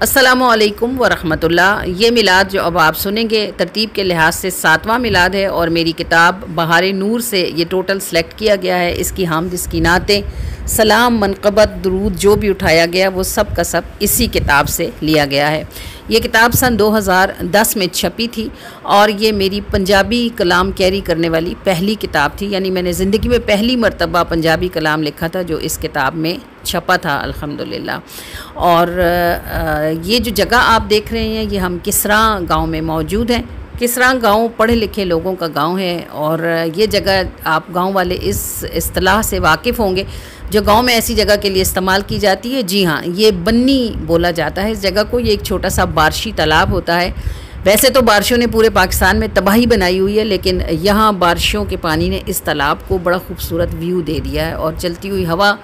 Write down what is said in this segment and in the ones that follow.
अस्सलामुअलैकुम वरहमतुल्लाह। ये मिलाद जो अब आप सुनेंगे तरतीब के लिहाज से 7वां मिलाद है और मेरी किताब बहार नूर से ये टोटल सेलेक्ट किया गया है। इसकी हामद, इसकी नातें, सलाम, मनक़बत, दुरूद जो भी उठाया गया वो सब का सब इसी किताब से लिया गया है। ये किताब सन 2010 में छपी थी और ये मेरी पंजाबी कलाम कैरी करने वाली पहली किताब थी, यानी मैंने ज़िंदगी में पहली मरतबा पंजाबी कलाम लिखा था जो इस किताब में छपा था अल्हम्दुलिल्लाह। और ये जो जगह आप देख रहे हैं ये हम किसरा गांव में मौजूद हैं। किसरा गांव पढ़े लिखे लोगों का गांव है और ये जगह आप गांव वाले इस इस्तिलाह से वाकिफ़ होंगे जो गांव में ऐसी जगह के लिए इस्तेमाल की जाती है। जी हाँ, ये बन्नी बोला जाता है इस जगह को। ये एक छोटा सा बारिशी तालाब होता है। वैसे तो बारिशों ने पूरे पाकिस्तान में तबाही बनाई हुई है, लेकिन यहाँ बारिशों के पानी ने इस तालाब को बड़ा खूबसूरत व्यू दे दिया है। और चलती हुई हवा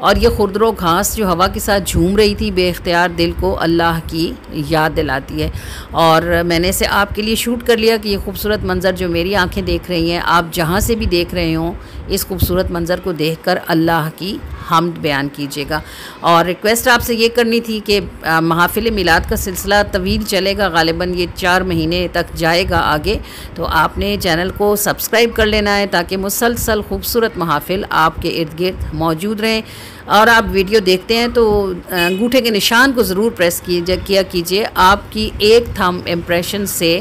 और ये खुरदरो घास जो हवा के साथ झूम रही थी बेख्तियार दिल को अल्लाह की याद दिलाती है। और मैंने इसे आपके लिए शूट कर लिया कि ये खूबसूरत मंज़र जो मेरी आंखें देख रही हैं, आप जहाँ से भी देख रहे हों, इस खूबसूरत मंज़र को देखकर अल्लाह की हम्द बयान कीजिएगा। और रिक्वेस्ट आपसे ये करनी थी कि महफ़िल मिलाद का सिलसिला तवील चलेगा, ग़ालिबन ये 4 महीने तक जाएगा आगे। तो आपने चैनल को सब्सक्राइब कर लेना है ताकि मुसलसल खूबसूरत महफ़िल आपके इर्द गिर्द मौजूद रहें। और आप वीडियो देखते हैं तो अंगूठे के निशान को ज़रूर प्रेस किया कीजिए। आपकी एक थंब इम्प्रेशन से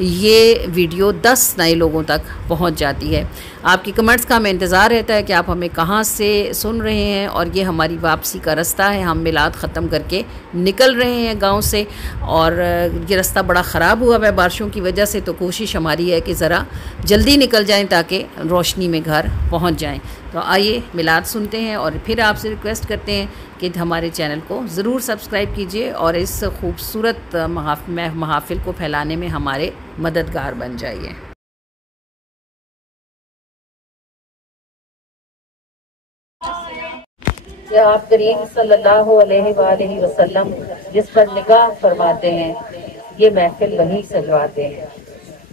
ये वीडियो 10 नए लोगों तक पहुंच जाती है। आपकी कमेंट्स का हमें इंतज़ार रहता है कि आप हमें कहां से सुन रहे हैं। और ये हमारी वापसी का रास्ता है। हम मिलाद ख़त्म करके निकल रहे हैं गांव से और ये रास्ता बड़ा ख़राब हुआ है बारिशों की वजह से, तो कोशिश हमारी है कि ज़रा जल्दी निकल जाएँ ताकि रोशनी में घर पहुँच जाएँ। तो आइए मिलाद सुनते हैं और फिर आपसे रिक्वेस्ट करते हैं कि हमारे चैनल को ज़रूर सब्सक्राइब कीजिए और इस खूबसूरत महफ़िल को फैलाने में हमारे मददगार बन जाइए। या आप करीम सल्लल्लाहु अलैहि वसल्लम जिस पर निगाह फरमाते हैं, ये महफिल वही सजवाते हैं।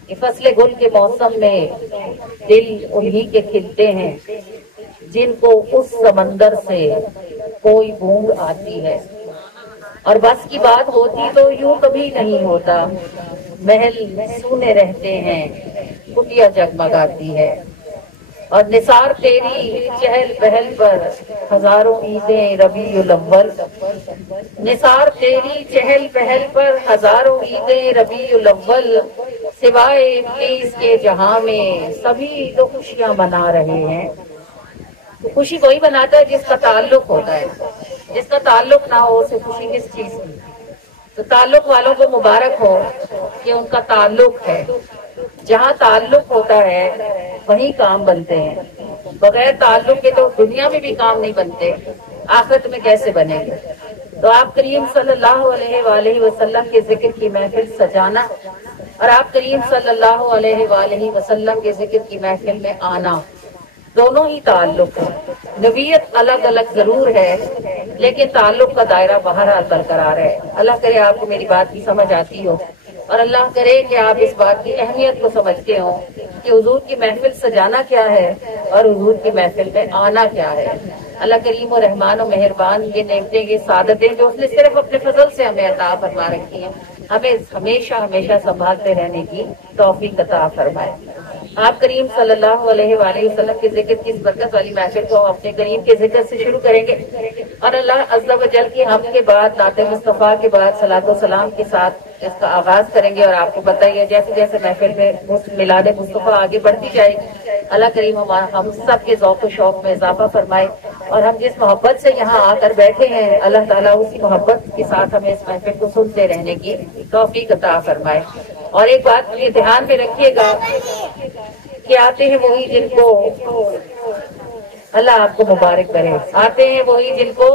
ये फसले गुल के मौसम में दिल उन्हीं के खिलते हैं जिनको उस समंदर से कोई बूंद आती है। और बस की बात होती तो यूं कभी नहीं होता। महल सूने रहते हैं, कुटिया जगमगाती है। और निसार तेरी चहल पहल पर हजारों ईदें रबीउल अव्वल। निसार तेरी चहल पहल पर हजारों ईदें रबीउल अव्वल। सिवाय इब्लीस के जहां में सभी तो खुशियां मना रहे हैं। तो खुशी वही बनाता है जिसका ताल्लुक होता है। जिसका ताल्लुक ना हो उसे खुशी किस चीज की। तो ताल्लुक वालों को मुबारक हो कि उनका ताल्लुक है। जहाँ ताल्लुक होता है वही काम बनते हैं। बगैर ताल्लुक के तो दुनिया में भी काम नहीं बनते, आखिरत में कैसे बनेंगे। तो आप करीम सल्लल्लाहु अलैहि वसल्लम के जिक्र की महफिल सजाना और आप करीम सल्लल्लाहु अलैहि वसल्लम के जिक्र की महफिल में आना, दोनों ही ताल्लुक है। नबीयत अलग अलग जरूर है लेकिन ताल्लुक का दायरा बहरहाल बरकरार है। अल्लाह करे आपको मेरी बात की समझ आती हो और अल्लाह करे कि आप इस बात की अहमियत को समझते हो कि हुजूर की महफिल सजाना क्या है और हुजूर की महफिल में आना क्या है। अल्लाह करीम और रहमान और मेहरबान ये नेमतें, ये सादतें जो उसने सिर्फ अपने फजल से हमें अता फरमा रखी हैं, हमें हमेशा हमेशा संभालते रहने की तौफीक अता फरमाए। आप करीम सल्लल्लाहु अलैहि वसल्लम के जिक्र की इस बरकत वाली महफिल को अपने करीम के जिक्र से शुरू करेंगे और अल्लाह अज़्ज़ा व जल की हम के बाद नाते मुस्तफ़ा के बाद सलातो सलाम के साथ इसका आगाज करेंगे। और आपको पता ही है जैसे जैसे महफिल में मिलाद मुस्तफ़ा आगे बढ़ती जाएगी, अल्लाह करीम हम सब के ज़ौक़ शौक़ में इजाफा फरमाए और हम जिस मोहब्बत से यहाँ आकर बैठे हैं अल्लाह ताला उसी मोहब्बत के साथ हमें इस महफिल को सुनते रहने की तौफीक अता फरमाए। और एक बात ये ध्यान में रखिएगा कि आते हैं वही जिनको अल्लाह आपको मुबारक करे। आते हैं वही जिनको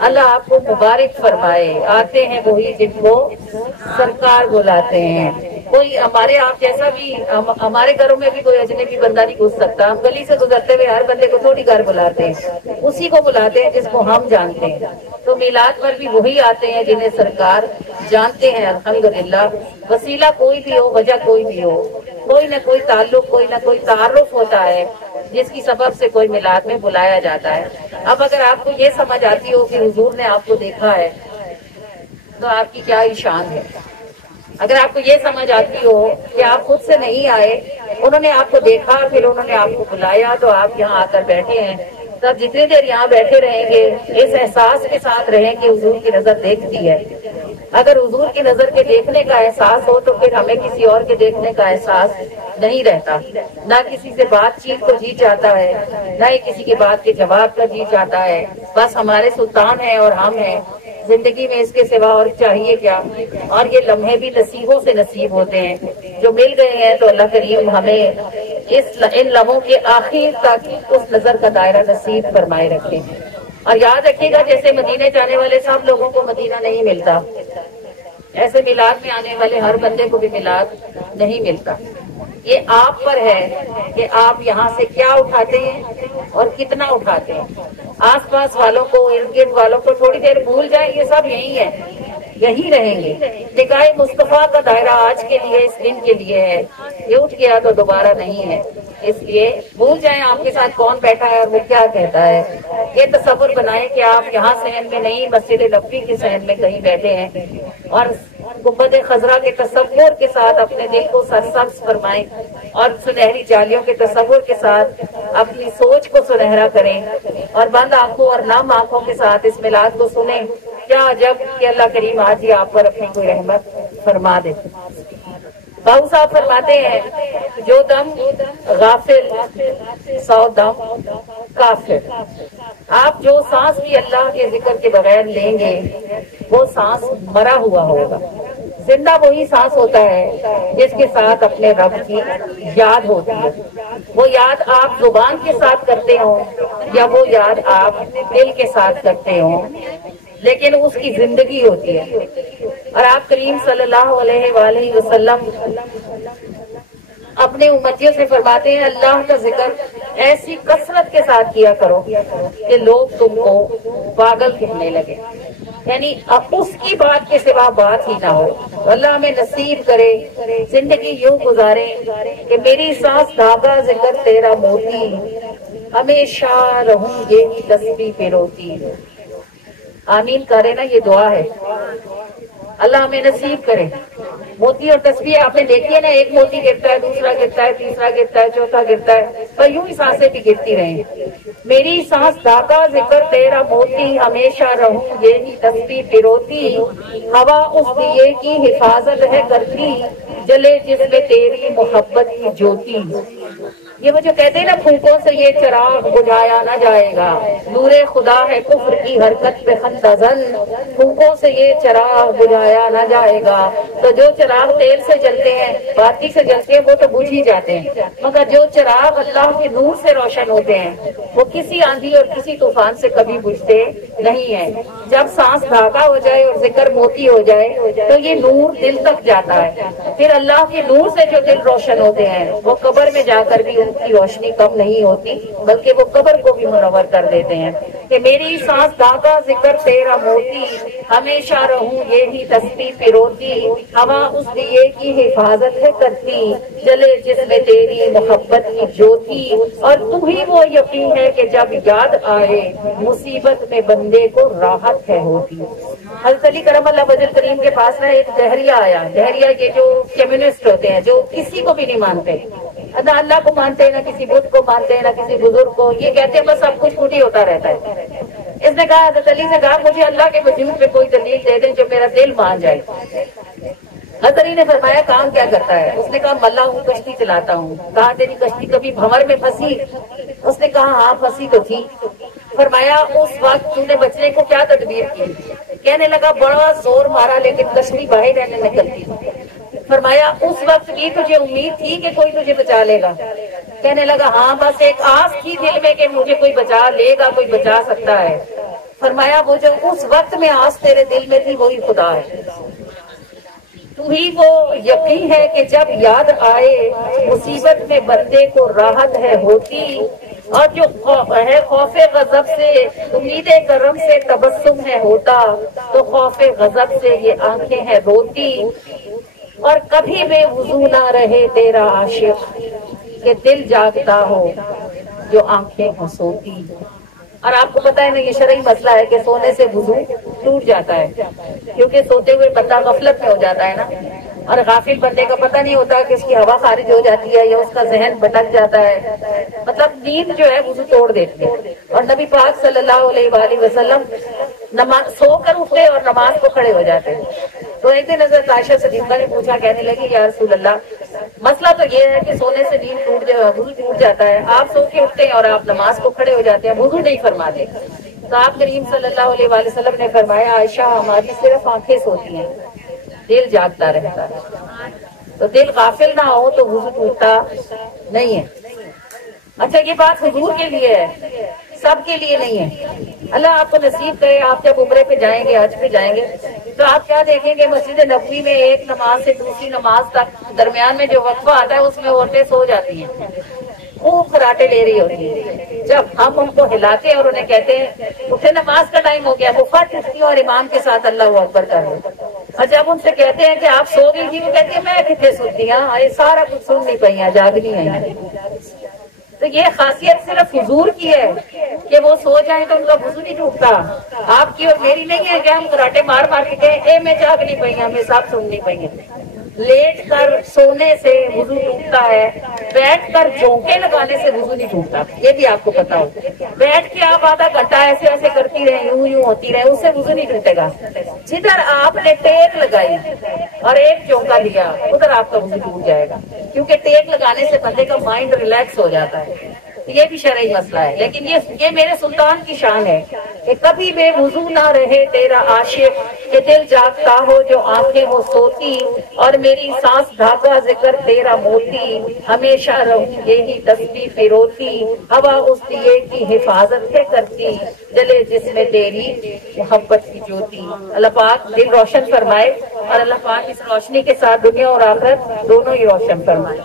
अल्लाह आपको मुबारक फरमाए। आते हैं वही जिनको सरकार बुलाते हैं। कोई हमारे आप जैसा भी हमारे घरों में भी कोई अजनबी बंदा नहीं घुस सकता। हम गली से गुजरते हुए हर बंदे को थोड़ी घर बुलाते हैं, उसी को बुलाते हैं जिसको हम जानते हैं। तो मिलाद पर भी वही आते हैं जिन्हें सरकार जानते हैं। अल्हम्दुलिल्लाह, वसीला कोई भी हो, वजह कोई भी हो, कोई ना कोई ताल्लुक, कोई ना कोई तारुफ होता है जिसकी सबब से कोई मिलाद में बुलाया जाता है। अब अगर आपको ये समझ आती हो कि हुजूर ने आपको देखा है تو آپ کی کیا ہی شان ہے۔ اگر آپ کو یہ سمجھ آتی ہو کہ آپ خود سے نہیں آئے، انہوں نے آپ کو دیکھا، پھر انہوں نے آپ کو بلایا تو آپ یہاں آ کر بیٹھے ہیں، تو آپ جتنی دیر یہاں بیٹھے رہیں گے اس احساس کے ساتھ رہیں کہ حضور کی نظر دیکھتی ہے۔ اگر حضور کی نظر کے دیکھنے کا احساس ہو تو پھر ہمیں کسی اور کے دیکھنے کا احساس نہیں رہتا، نہ کسی سے بات چیت کو جی چاہتا ہے، نہ ہی کسی کی بات کے جواب کا جی چاہتا ہے۔ بس ہمارے سلطان ہیں اور ہم ہیں، زندگی میں اس کے سوا اور چاہیے کیا؟ اور یہ لمحے بھی نصیبوں سے نصیب ہوتے ہیں جو مل گئے ہیں، تو اللہ کریم ہمیں ان لمحوں کے آخر تک اس نظر کا دائرہ نصیب فرمائے رکھے۔ اور یاد رکھیے گا، جیسے مدینے جانے والے سب لوگوں کو مدینہ نہیں ملتا، ایسے میلاد میں آنے والے ہر بندے کو بھی میلاد نہیں ملتا۔ یہ آپ پر ہے کہ آپ یہاں سے کیا اٹھاتے ہیں اور کتنا اٹھاتے ہیں۔ آس پاس والوں کو، ارد گرد والوں کو تھوڑی دیر بھول جائیں، یہ سب یہی ہے، یہی رہیں گے۔ نکاح مصطفیٰ کا دائرہ آج کے لیے، اس دن کے لیے ہے، یہ اٹھ گیا تو دوبارہ نہیں ہے، اس لیے بھول جائیں آپ کے ساتھ کون بیٹھا ہے اور وہ کیا کہتا ہے۔ یہ تصور بنائیں کہ آپ یہاں صحن میں نہیں، مسجد نبوی کے صحن میں کہیں بیٹھے ہیں، اور گنبد خضرا کے تصور کے ساتھ اپنے دل کو سرسبز فرمائیں، اور سنہری جالیوں کے تصور کے ساتھ اپنی سوچ کو سنہرا کریں، اور بند آنکھوں اور نم آنکھوں کے ساتھ اس میلاد کو سنیں۔ کیا عجب کہ اللہ کریم آج ہی آپ پر اپنی کوئی رحمت فرما دے۔ باؤ صاحب فرماتے ہیں، جو دم غافل سو دم کافر۔ آپ جو سانس بھی اللہ کے ذکر کے بغیر لیں گے وہ سانس مرا ہوا ہوگا۔ زندہ وہی سانس ہوتا ہے جس کے ساتھ اپنے رب کی یاد ہوتی ہے، وہ یاد آپ زبان کے ساتھ کرتے ہوں یا وہ یاد آپ دل کے ساتھ کرتے ہوں، لیکن اس کی زندگی ہوتی ہے۔ اور آپ کریم صلی اللہ علیہ وآلہ وسلم اپنے امتیوں سے فرماتے ہیں، اللہ کا ذکر ایسی کثرت کے ساتھ کیا کرو کہ لوگ تم کو پاگل کہنے لگے، یعنی اب اس کی بات کے سوا بات ہی نہ ہو۔ اللہ ہمیں نصیب کرے زندگی یوں گزارے کہ میری سانس دھاگا ذکر تیرا موتی، ہمیشہ رہوں یہ تسبیح پہ روتی۔ آمین کرے نا، یہ دعا ہے، اللہ ہمیں نصیب کرے۔ موتی اور تسبیح آپ نے دیکھی ہے نا، ایک موتی گرتا ہے، دوسرا گرتا ہے، تیسرا گرتا ہے، چوتھا گرتا ہے، پر یوں ہی سانسیں بھی گرتی رہیں۔ میری سانس دھاگا ذکر تیرا موتی، ہمیشہ رہوں یہی تسبیح پروتی۔ ہوا اس دیے کی حفاظت ہے کرتی، جلے جس میں تیری محبت کی جوتی۔ یہ وہ جو کہتے ہیں نا، پھونکوں سے یہ چراغ بجھایا نہ جائے گا، نور خدا ہے کفر کی حرکت پہ خندہ زن۔ پھونکوں سے یہ چراغ بجھایا نہ جائے گا، تو جو چراغ تیل سے جلتے ہیں، باتی سے جلتے ہیں، وہ تو بجھ ہی جاتے ہیں، مگر جو چراغ اللہ کے نور سے روشن ہوتے ہیں وہ کسی آندھی اور کسی طوفان سے کبھی بجھتے نہیں ہیں۔ جب سانس دھاگا ہو جائے اور ذکر موتی ہو جائے تو یہ نور دل تک جاتا ہے، پھر اللہ کے نور سے جو دل روشن ہوتے ہیں وہ قبر میں جا کر بھی ان کی روشنی کم نہیں ہوتی، بلکہ وہ قبر کو بھی منور کر دیتے ہیں۔ کہ میری سانس دھاگا ذکر تیرا موتی، ہمیشہ رہوں یہی تسبیح پروتی۔ ہوا اس دیے کی حفاظت ہے کرتی، جلے جس میں تیری محبت کی جوتی۔ اور تو ہی وہ یقین ہے کہ جب یاد آئے مصیبت میں بندے کو راحت ہے ہوتی۔ حضرت علی کرم اللہ وجہ کریم کے پاس نہ ایک دہریہ آیا۔ دہریہ یہ جو کمیونسٹ ہوتے ہیں، جو کسی کو بھی نہیں مانتے، نہ اللہ کو مانتے، نہ کسی بدھ کو مانتے، نہ کسی بزرگ کو، یہ کہتے ہیں بس سب کچھ کھوٹی ہوتا رہتا ہے۔ اس نے کہا، حضرت علی سے کہا، مجھے اللہ کے وجود پہ کوئی دلیل دے دیں جو میرا دل مان جائے۔ حضرت علی نے فرمایا، کام کیا کرتا ہے؟ اس نے کہا، ملا ہوں، کشتی چلاتا ہوں۔ کہا، تیری کشتی کبھی بھنور میں پھنسی؟ اس نے کہا، ہاں پھنسی تو تھی۔ فرمایا، اس وقت تو نے بچنے کو کیا تدبیر کی؟ کہنے لگا، بڑا زور مارا لیکن کشتی باہر رہنے نکلتی۔ فرمایا، اس وقت بھی تجھے امید تھی کہ کوئی تجھے بچا لے گا؟ کہنے لگا، ہاں بس ایک آس تھی دل میں کہ مجھے کوئی بچا لے گا، کوئی بچا سکتا ہے۔ فرمایا، وہ جو اس وقت میں آس تیرے دل میں تھی وہی خدا ہے۔ تو ہی وہ یقین ہے کہ جب یاد آئے مصیبت میں بندے کو راحت ہے ہوتی۔ اور جو ہے خوف غضب سے، امید کرم سے تبسم ہے ہوتا، تو خوف غضب سے یہ آنکھیں ہیں روتی۔ اور کبھی بے وضو نہ رہے تیرا عاشق، کہ دل جاگتا ہو جو آنکھیں ہوں سوتی۔ اور آپ کو پتا ہے نا یہ شرعی مسئلہ ہے کہ سونے سے وضو ٹوٹ جاتا ہے، کیونکہ سوتے ہوئے بندہ غفلت میں ہو جاتا ہے نا، اور غافل بندے کا پتہ نہیں ہوتا کہ اس کی ہوا خارج ہو جاتی ہے یا اس کا ذہن بھٹک جاتا ہے، مطلب نیند جو ہے وضو توڑ دیتی ہے۔ اور نبی پاک صلی اللہ علیہ وآلہ وسلم سو کر اٹھتے اور نماز کو کھڑے ہو جاتے۔ تو ایک دن حضرت عائشہ صدیقہ نے پوچھا، کہنے لگی یا رسول اللہ مسئلہ تو یہ ہے کہ سونے سے نیند وضو ٹوٹ جاتا ہے، آپ سو کے اٹھتے ہیں اور آپ نماز کو کھڑے ہو جاتے ہیں، وضو نہیں فرماتے۔ تو آپ کریم صلی اللہ علیہ وآلہ وسلم نے فرمایا عائشہ ہماری صرف آنکھیں سوتی ہیں، دل جاگتا رہتا ہے، تو دل غافل نہ ہو تو وضو ٹوٹتا نہیں ہے۔ اچھا یہ بات حضور کے لیے ہے، سب کے لیے نہیں ہے۔ اللہ آپ کو نصیب کرے آپ جب عمرے پہ جائیں گے، حج پہ جائیں گے، تو آپ کیا دیکھیں گے مسجد نبوی میں ایک نماز سے دوسری نماز تک درمیان میں جو وقفہ آتا ہے اس میں عورتیں سو جاتی ہیں، خوب خراٹے لے رہی ہوتی ہیں۔ جب ہم ان کو ہلاتے ہیں اور انہیں کہتے ہیں اٹھے نماز کا ٹائم ہو گیا، وہ فٹ اٹھتی ہیں اور امام کے ساتھ اللہ اکبر کر رہے ہیں۔ اور جب ان سے کہتے ہیں کہ آپ سو گئی تھی، وہ کہتی ہیں میں کتنے سوتی ہوں، یہ سارا کچھ سن نہیں پئی ہیں، جاگنی ہے۔ تو یہ خاصیت صرف حضور کی ہے کہ وہ سو جائیں تو ان کا وضو نہیں ٹوٹتا، آپ کی اور میری نہیں ہے کہ ہم کراٹے مار مار کے کہیں اے میں جاگ نہیں پئی ہیں، ہمیں سب سن نہیں پئی ہیں۔ لیٹ کر سونے سے وضو ٹوٹتا ہے، بیٹھ کر جھونکے لگانے سے وضو نہیں ٹوٹتا، یہ بھی آپ کو پتا ہو۔ بیٹھ کے آپ آدھا گھنٹہ ایسے ایسے کرتی رہے، یوں یوں ہوتی رہے، اس سے وضو نہیں ٹوٹے گا۔ جدھر آپ نے ٹیک لگائی اور ایک جھونکا لیا ادھر آپ کا وضو ٹوٹ جائے گا، کیونکہ ٹیک لگانے سے بندے کا مائنڈ ریلیکس ہو جاتا ہے۔ یہ بھی شرعی مسئلہ ہے، لیکن یہ میرے سلطان کی شان ہے کہ کبھی بے وضو نہ رہے تیرا عاشق، کہ دل جاگتا ہو جو آنکھیں ہو سوتی، اور میری سانس دھاگا ذکر تیرا موتی، ہمیشہ رہوں یہی تسبیح فروتی، ہوا اس دیے کی حفاظت ہے کرتی، جلے جس میں تیری محبت کی جوتی۔ اللہ پاک دل روشن فرمائے، اور اللہ پاک اس روشنی کے ساتھ دنیا اور آخرت دونوں ہی روشن فرمائے۔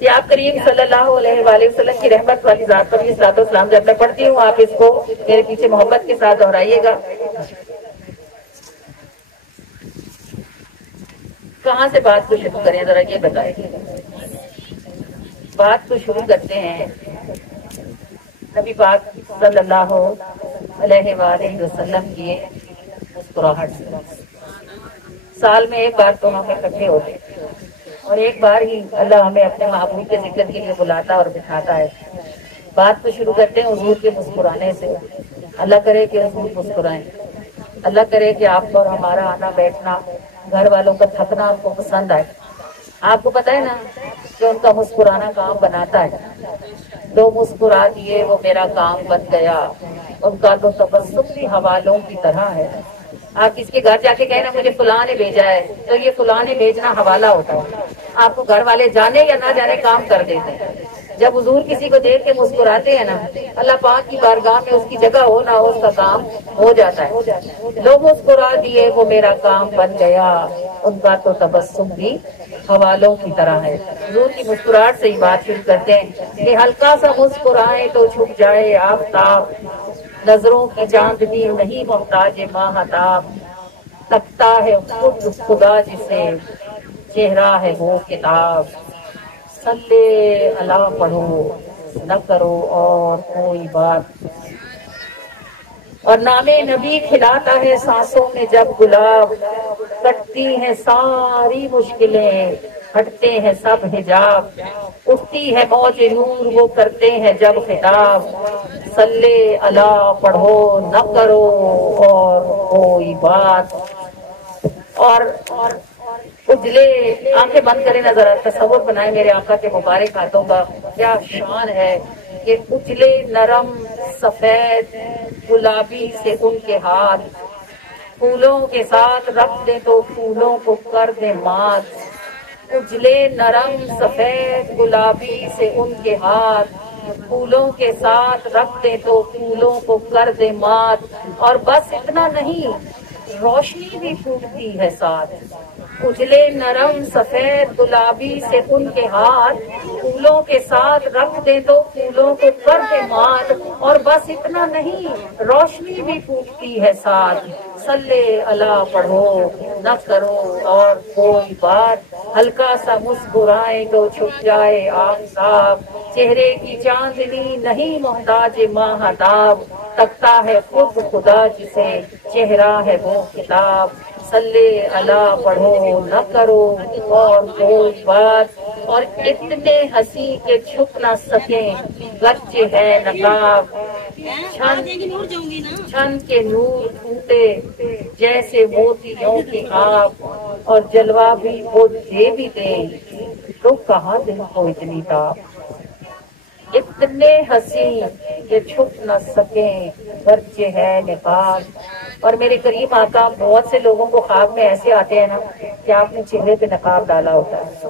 یہ آپ کریم صلی اللہ علیہ وآلہ وسلم کی رحمت والی ذات پر یہ صلاۃ و سلام جب میں پڑھتی ہوں، آپ اس کو میرے پیچھے محبت کے ساتھ دہرائیے گا۔ کہاں سے بات کو شروع کریں ذرا یہ بتائیں۔ بات کو شروع کرتے ہیں نبی پاک صلی اللہ علیہ وآلہ وسلم کی مسکراہٹ سے۔ سال میں ایک بار تو ہم اکٹھے ہوتے اور ایک بار ہی اللہ ہمیں اپنے محبوب کے ذکر کے لیے بلاتا اور بٹھاتا ہے۔ بات کو شروع کرتے ہیں حضور کے مسکرانے سے۔ اللہ کرے کہ حضور مسکرائیں، اللہ کرے کہ آپ اور ہمارا آنا بیٹھنا، گھر والوں کا تھکنا آپ کو پسند آئے۔ آپ کو پتہ ہے نا کہ ان کا مسکرانا کام بناتا ہے۔ دو مسکرا دیے وہ میرا کام بن گیا، ان کا تو تبسم بھی حوالوں کی طرح ہے۔ آپ کس کے گھر جا کے کہیں نا مجھے فلاں نے بھیجا ہے، تو یہ فلاں نے بھیجنا حوالہ ہوتا ہے۔ آپ کو گھر والے جانے یا نہ جانے کام کر دیتے ہیں۔ جب حضور کسی کو دیکھ کے مسکراتے ہیں نا، اللہ پاک کی بارگاہ میں اس کی جگہ ہو نہ ہو اس کا کام ہو جاتا ہے۔ لو مسکرا دیے وہ میرا کام بن گیا، ان کا تو تبسم بھی حوالوں کی طرح ہے۔ حضور کی مسکراہٹ سے ہی بات شروع کرتے ہیں کہ ہلکا سا مسکرائے تو چھپ جائے آفتاب، نظروں کی چاندنی نہیں محتاج ماہتاب، تکتا ہے خود خدا جسے چہرہ ہے وہ کتاب، صلی اللہ پڑھو نہ کرو اور کوئی بات، اور نام نبی کھلاتا ہے سانسوں میں جب گلاب، کٹتی ہیں ساری مشکلیں ہٹتے ہیں سب حجاب، اٹھتی ہے موج نور وہ کرتے ہیں جب خطاب، صلی اللہ پڑھو نہ کرو اور کوئی بات۔ اور اجلے آنکھیں بند کریں نہ ذرا تصور بنائے میرے آقا کے مبارک ہاتھوں کا کیا شان ہے کہ اجلے نرم سفید گلابی سے ان کے ہاتھ، پھولوں کے ساتھ رکھ دے تو پھولوں کو کر دے مات، اجلے نرم سفید گلابی سے ان کے ہاتھ، پھولوں کے ساتھ رکھ دے تو پھولوں کو کر دے مات، اور بس اتنا نہیں روشنی بھی پھوٹتی ہے ساتھ، اجلے نرم سفید گلابی سے ان کے ہاتھ، پھولوں کے ساتھ رکھ دے تو پھولوں کو کر دے مات، اور بس اتنا نہیں روشنی بھی پھوٹتی ہے ساتھ، صلی اللہ پڑھو نہ کرو اور کوئی بات، ہلکا سا مسکرائے تو چھپ جائے آفتاب، چہرے کی چاندنی نہیں محتاج ماہتاب، تکتا ہے خود خدا جسے چہرہ ہے وہ کتاب۔ صلی اللہ پڑھو نہ کرو اور کوئی بات، اور اتنے ہنسی کہ چھپ نہ سکیں گرچہ ہے نقاب۔ چھن کے نور پھوٹے جیسے موتیوں کی آب، اور جلوہ بھی وہ دے بھی دیں تو کہاں دل کو اتنی تاب۔ اتنے ہنسی کہ چھپ نہ سکیں گرچہ ہے نقاب۔ اور میرے کریم آقا بہت سے لوگوں کو خواب میں ایسے آتے ہیں نا کہ آپ نے چہرے پہ نقاب ڈالا ہوتا ہے،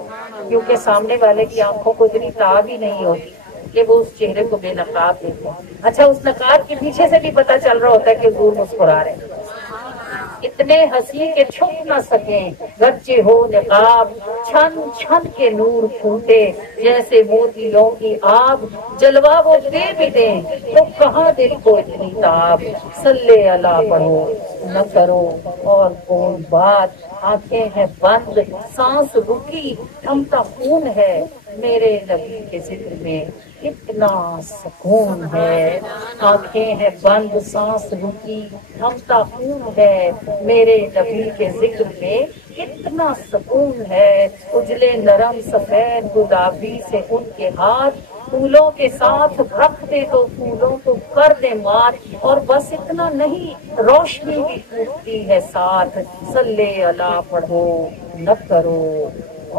کیونکہ سامنے والے کی آنکھوں کو اتنی تاب ہی نہیں ہوتی کہ وہ اس چہرے کو بے نقاب دیکھتے ہیں۔ اچھا، اس نقاب کے پیچھے سے بھی پتہ چل رہا ہوتا ہے کہ حضور مسکرا رہے ہیں۔ اتنے ہنسی کہ چھپ نہ سکیں گرچہ ہو نقاب، چھن چھن کے نور پھوٹے جیسے موتیوں کی آب، جلوہ وہ دے بھی دیں تو کہاں دل کو اتنی تاب۔ صلی اللہ پڑھو نہ کرو اور کوئی بات، آنکھیں ہیں بند سانس رکی تھمتا خون ہے، میرے نبی کے ذکر میں اتنا سکون ہے۔ آنکھیں ہیں بند سانس رکی تھمتا خون ہے، میرے نبی کے ذکر میں اتنا سکون ہے۔ اجلے نرم سفید گلابی سے ان کے ہاتھ، پھولوں کے ساتھ رکھ دے تو پھولوں کو کر دے مات، اور بس اتنا نہیں روشنی بھی پھوٹتی ہے ساتھ۔ صلی اللہ پڑھو نہ کرو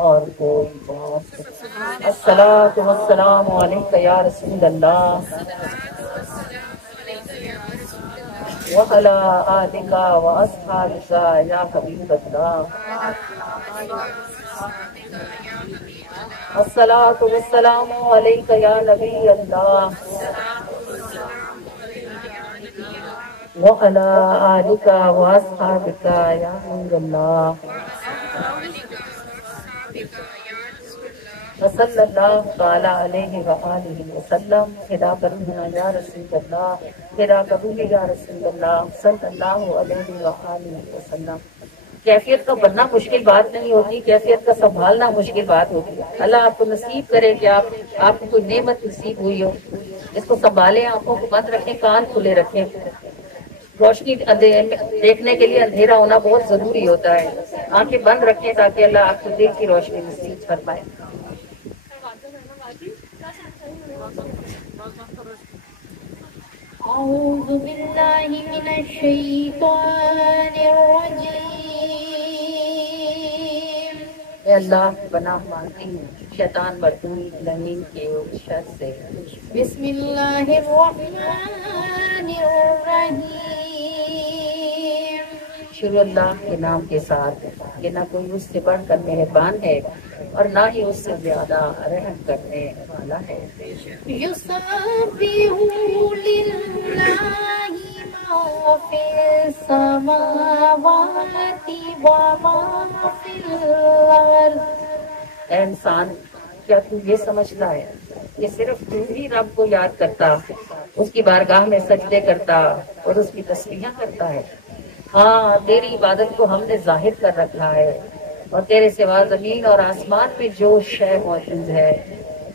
اور کوئی بات۔ الصلاۃ والسلام علیک یا رسول اللہ وعلی آلک واصحابک یا حبیب اللہ۔ الصلاۃ والسلام علیک یا نبی اللہ وعلی آلک واصحابک یا نور اللہ۔ صلی اللہ تعالی علیہ وآلہ وسلم۔ خدا کرنا یا رسول اللہ، خدا قبول یا رسول اللہ صلی اللہ علیہ وآلہ وسلم۔ کیفیت کا بننا مشکل بات نہیں ہوتی، کیفیت کا سنبھالنا مشکل بات ہوتی ہے۔ اللہ آپ کو نصیب کرے کہ آپ کو کوئی نعمت نصیب ہوئی ہو، اس کو سنبھالیں، آنکھوں کو بند رکھیں، کان کھلے رکھیں۔ روشنی دیکھنے کے لیے اندھیرا ہونا بہت ضروری ہوتا ہے، آنکھیں بند رکھیں تاکہ اللہ آپ کو دل کی روشنی نصیب فرمائے۔ اعوذ باللہ من الشیطان الرجیم۔ اے اللہ پناہ مانگتی ہوں شیطان مردود لعین کے شر سے۔ بسم اللہ الرحمن الرحیم۔ شروع اللہ کے نام کے ساتھ کہ نہ کوئی اس سے بڑھ کر مہربان ہے اور نہ ہی اس سے زیادہ رحم کرنے والا ہے۔ یسبح للہ ما فی السماوات وما فی الارض۔ اے انسان، کیا تو یہ سمجھتا ہے کہ صرف تو ہی رب کو یاد کرتا، اس کی بارگاہ میں سجدے کرتا اور اس کی تسبیحاں کرتا ہے؟ ہاں، تیری عبادت کو ہم نے ظاہر کر رکھا ہے، اور تیرے سوا زمین اور آسمان میں جو شے موجود ہے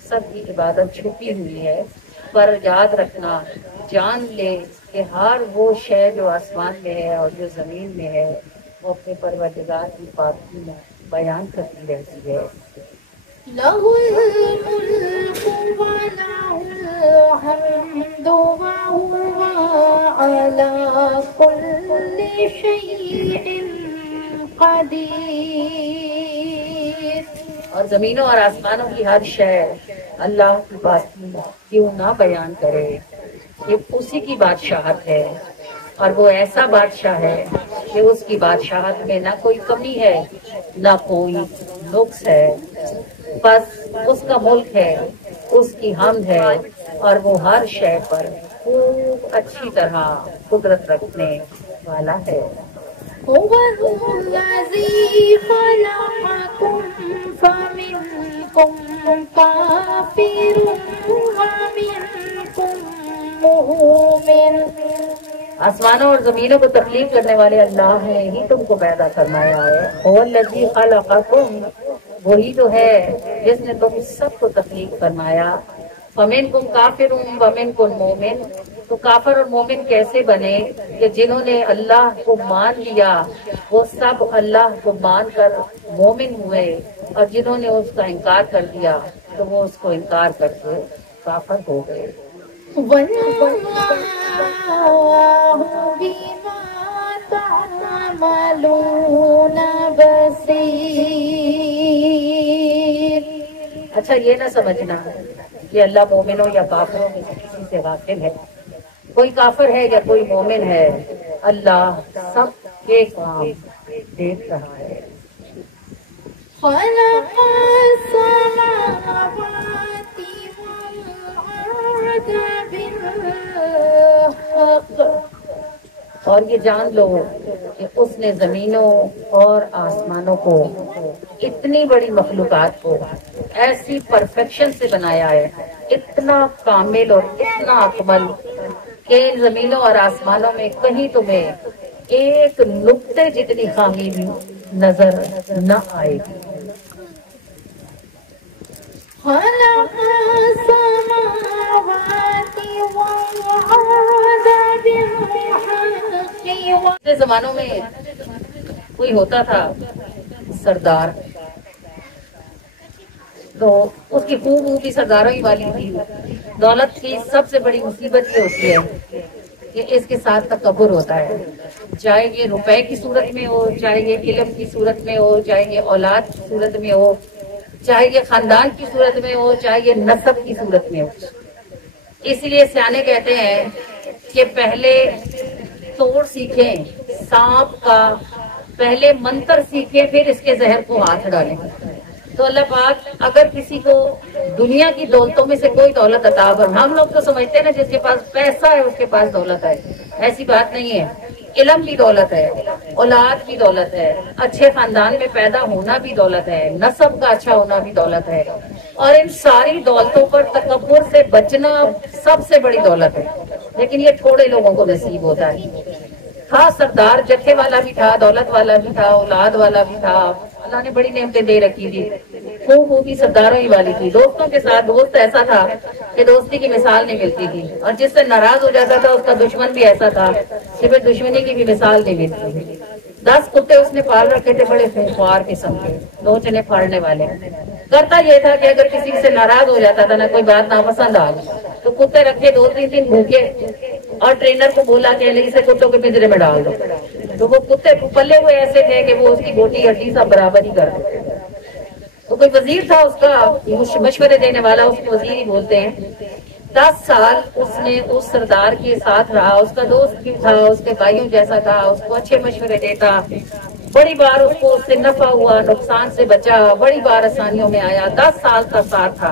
سب کی عبادت چھپی ہوئی ہے۔ پر یاد رکھنا، جان لے کہ ہر وہ شے جو آسمان میں ہے اور جو زمین میں ہے وہ اپنے پروردگار کی پاکی میں بیان کرتی رہتی ہے۔ لَهُ الْمُلْكُ وَلَهُ الْحَمْدُ وَهُوَ عَلَى كُلِّ شَيْءٍ قَدِيرٌ۔ اور زمینوں اور آسمانوں کی ہر شے اللہ کی پاکی کیوں نہ بیان کرے، یہ اسی کی بادشاہت ہے، اور وہ ایسا بادشاہ ہے کہ اس کی بادشاہت میں نہ کوئی کمی ہے نہ کوئی نقص ہے۔ بس اس کا ملک ہے، اس کی حمد ہے، اور وہ ہر شے پر خوب اچھی طرح قدرت رکھنے والا ہے۔ هو الذی خلقکم فمنکم کافر ومنکم مؤمن۔ آسمانوں اور زمینوں کو تخلیق کرنے والے اللہ نے ہی تم کو پیدا فرمایا ہے۔ هو الذی خلقکم، وہی تو ہے جس نے تم سب کو تخلیق فرمایا۔ फमिनकुम काफिरुन वमिनकुम मोमिन, तो काफिर और मोमिन कैसे बने कि जिन्होंने अल्लाह को मान लिया वो सब अल्लाह को मानकर मोमिन हुए, और जिन्होंने उसका इनकार कर दिया तो वो उसको इनकार करके काफिर हो गए। अच्छा, ये ना समझना कि अल्लाह मोमिनों या काफिरों में से किसी से गाफिल है। कोई काफिर है या कोई मोमिन है, अल्लाह सबके काम देख रहा है। और ये जान लो कि उसने जमीनों और आसमानों को, इतनी बड़ी मखलूकात को ऐसी परफेक्शन से बनाया है, इतना कामिल और इतना अकमल कि इन जमीनों और आसमानों में कहीं तुम्हें एक नुक्ते जितनी खामी भी नजर न आएगी। पिछले जमानों में कोई होता था सरदार, तो उसकी खूब भी सरदारों ही वाली थी। दौलत की सबसे बड़ी मुसीबत ये होती है कि इसके साथ तकब्बुर होता है, चाहे ये रुपए की सूरत में हो, चाहे ये इल्म की सूरत में हो, चाहे ये औलाद की सूरत में हो, चाहे ये खानदान की सूरत में हो, चाहे ये नस्ब की सूरत में हो। इसलिए सियाने कहते हैं कि पहले तोड़ सीखें सांप का, पहले मंत्र सीखें फिर इसके जहर को हाथ डालें। तो अल्लाह पाक अगर किसी को दुनिया की दौलतों में से कोई दौलत अता कर, हम लोग तो समझते हैं ना जिसके पास पैसा है उसके पास दौलत है, ऐसी बात नहीं है। इल्म भी दौलत है, औलाद भी दौलत है, अच्छे खानदान में पैदा होना भी दौलत है, नस्ब का अच्छा होना भी दौलत है, और इन सारी दौलतों पर तकब्बुर से बचना सबसे बड़ी दौलत है। लेकिन ये थोड़े लोगों को नसीब होता है। था सरदार, जत्थे वाला भी था, दौलत वाला भी था, औलाद वाला भी था, अल्लाह ने बड़ी नेमतें दे रखी थी। खूब भी सरदारों ही वाली थी। दोस्तों के साथ दोस्त ऐसा था कि दोस्ती की मिसाल नहीं मिलती थी, और जिससे नाराज हो जाता था उसका दुश्मन भी ऐसा था कि फिर दुश्मनी की भी मिसाल नहीं मिलती थी। 10 कुत्ते उसने पाल रखे थे, बड़े खूंखार किस्म के, नोचने फाड़ने वाले। करता ये था कि अगर किसी से नाराज हो जाता था ना, कोई बात नापसंद आ गई, तो कुत्ते रखे 2-3 दिन भूखे, और ट्रेनर को बोला कि इसे कुत्तों के पिंजरे में डाल दो। तो वो कुत्ते पले हुए ऐसे थे कि वो उसकी बोटी हड्डी सब बराबर ही कर देते। तो कोई वजीर था उसका मशवरे देने वाला, उसको वजीर ही बोलते हैं। 10 साल उसने उस सरदार के साथ रहा, उसका दोस्त भी था, उसके भाइयों जैसा था, उसको अच्छे मशवरे देता। बड़ी बार उसको उससे नफा हुआ, नुकसान से बचा, बड़ी बार आसानियों में आया। 10 साल का साथ था।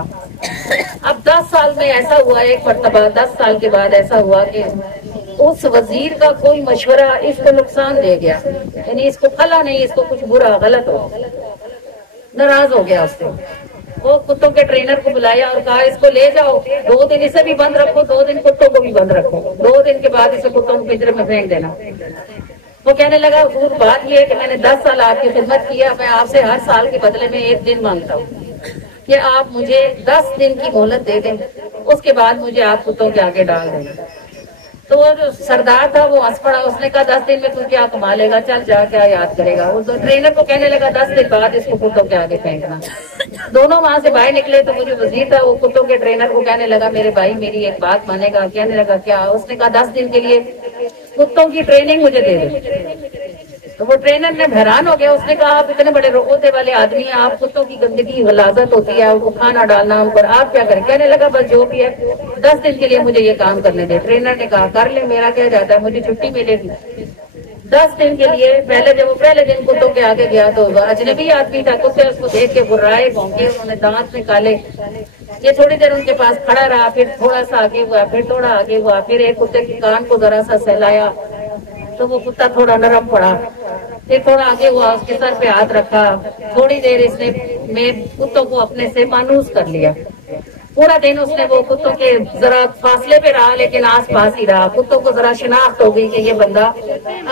अब 10 साल में ऐसा हुआ, एक मरतबा 10 साल के बाद ऐसा हुआ कि उस वजीर का कोई मशवरा इसको नुकसान दे गया, यानी इसको फला नहीं, इसको कुछ बुरा गलत हो, नाराज हो गया उससे। वो कुत्तों के ट्रेनर को बुलाया और कहा इसको ले जाओ, 2 दिन इसे भी बंद रखो, 2 दिन कुत्तों को भी बंद रखो, 2 दिन के बाद इसे कुत्तों के पिंजरे में फेंक देना। वो कहने लगा हुजूर बात यह है कि मैंने 10 साल आपकी खिदमत की है, मैं आपसे हर साल के बदले में 1 दिन मांगता हूँ कि आप मुझे 10 दिन की मोहलत दे दें, उसके बाद मुझे आप कुत्तों के आगे डाल दें। तो वो जो सरदार था वो हंस पड़ा, उसने कहा 10 दिन में तू क्या कमा लेगा, चल जा क्या याद करेगा। वो तो ट्रेनर को कहने लगा 10 दिन बाद इसको कुत्तों के आगे फेंकना। दोनों वहां से बाहर निकले तो मुझे वजीर था, वो कुत्तों के ट्रेनर को कहने लगा मेरे भाई मेरी एक बात मानेगा। कहने लगा क्या? उसने कहा 10 दिन के लिए कुत्तों की ट्रेनिंग मुझे दे दे। तो वो ट्रेनर ने हैरान हो गया, उसने कहा आप इतने बड़े रोते वाले आदमी हैं, आप कुत्तों की गंदगी गलाजत होती है, उनको खाना डालना उन पर, आप क्या करें? कहने लगा बस जो भी है 10 दिन के लिए मुझे ये काम करने दे। ट्रेनर ने कहा कर ले, मेरा क्या जाता है, मुझे छुट्टी मिलेगी 10 दिन के लिए। पहले दिन कुत्तों के आगे गया तो अजनबी आदमी था, कुत्ते उसको देख के गुर्राए भौंके, उन्होंने दांत निकाले। ये थोड़ी देर उनके पास खड़ा रहा, फिर थोड़ा सा आगे हुआ, फिर थोड़ा आगे हुआ, फिर एक कुत्ते के कान को जरा सा सहलाया तो वो कुत्ता थोड़ा नरम पड़ा, फिर थोड़ा आगे हुआ, उसके सर पे हाथ रखा। थोड़ी देर इसने में कुत्तों को अपने से मानूस कर लिया। पूरा दिन उसने वो कुत्तों के जरा फासले पे रहा लेकिन आस पास ही रहा। कुत्तों को जरा शिनाख्त हो गई कि ये बंदा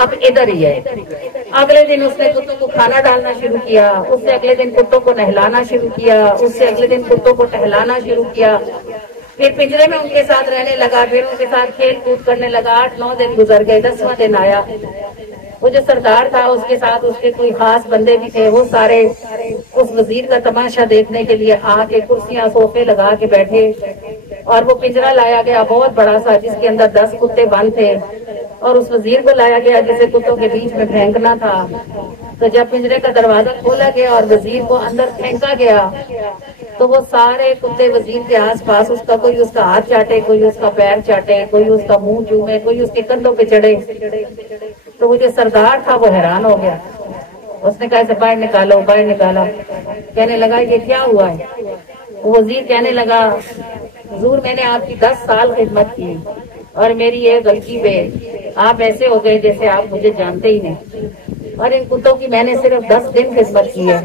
अब इधर ही है। अगले दिन उसने कुत्तों को खाना डालना शुरू किया, उससे अगले दिन कुत्तों को नहलाना शुरू किया, उससे अगले दिन कुत्तों को टहलाना शुरू किया। फिर पिंजरे में उनके साथ रहने लगा, फिर उनके साथ खेल कूद करने लगा। 8-9 दिन गुजर गए, 10वां दिन आया। वो जो सरदार था उसके साथ उसके कोई खास बंदे भी थे, वो सारे उस वजीर का तमाशा देखने के लिए आके कुर्सियां सोफे लगा के बैठे और वो पिंजरा लाया गया बहुत बड़ा सा जिसके अंदर 10 कुत्ते बंद थे और उस वजीर को लाया गया जिसे कुत्तों के बीच में फेंकना था। तो जब पिंजरे का दरवाजा खोला गया और वजीर को अंदर फेंका गया तो वो सारे कुत्ते वजीर के आस पास उसका, कोई उसका हाथ चाटे, कोई उसका पैर चाटे, कोई उसका मुंह चूमे, कोई उसके कंधों पे चढ़े। तो वो जो सरदार था वो हैरान हो गया। उसने कहा इसे बाहर निकालो, बाहर निकाला। कहने लगा ये क्या हुआ है? वो वजीर कहने लगा हुजूर मैंने आपकी 10 साल खिदमत की और मेरी ये गलती पे आप ऐसे हो गए जैसे आप मुझे जानते ही नहीं, और इन कुत्तों की मैंने सिर्फ 10 दिन खिदमत की है,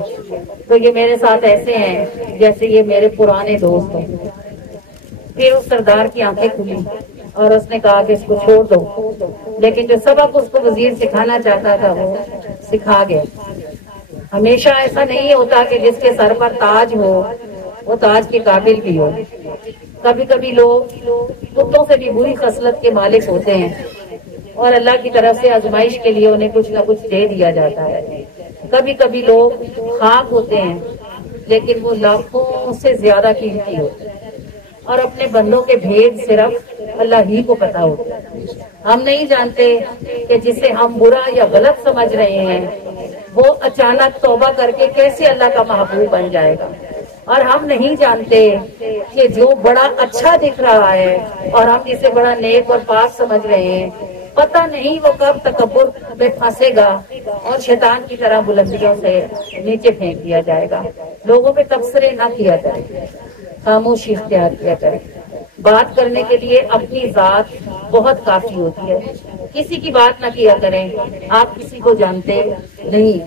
तो ये मेरे साथ ऐसे हैं जैसे ये मेरे पुराने दोस्त हैं। फिर उस सरदार की आंखें खुली और उसने कहा कि इसको छोड़ दो, लेकिन जो सबक उसको वजीर सिखाना चाहता था वो सिखा गया। हमेशा ऐसा नहीं होता कि जिसके सर पर ताज हो वो ताज के काबिल भी हो। कभी कभी लोग कुत्तों से भी बुरी खसलत के मालिक होते हैं और अल्लाह की तरफ से आजमाइश के लिए उन्हें कुछ ना कुछ दे दिया जाता है। कभी कभी लोग खाक होते हैं लेकिन वो लाखों से ज्यादा कीमती होते हैं और अपने बंदों के भेद सिर्फ अल्लाह ही को पता होता है। हम नहीं जानते कि जिसे हम बुरा या गलत समझ रहे हैं वो अचानक तौबा करके कैसे अल्लाह का महबूब बन जाएगा, और हम नहीं जानते कि जो बड़ा अच्छा दिख रहा है और हम जिसे बड़ा नेक और पाक समझ रहे हैं पता नहीं वो कब तकब्बुर में फंसेगा और शैतान की तरह बुलंदियों से नीचे फेंक दिया जाएगा। लोगों पे तबसरे ना किया जाए, खामोशी इख्तियार किया जाए। बात करने के लिए अपनी जात बहुत काफी होती है। किसी की बात ना किया करें, आप किसी को जानते नहीं,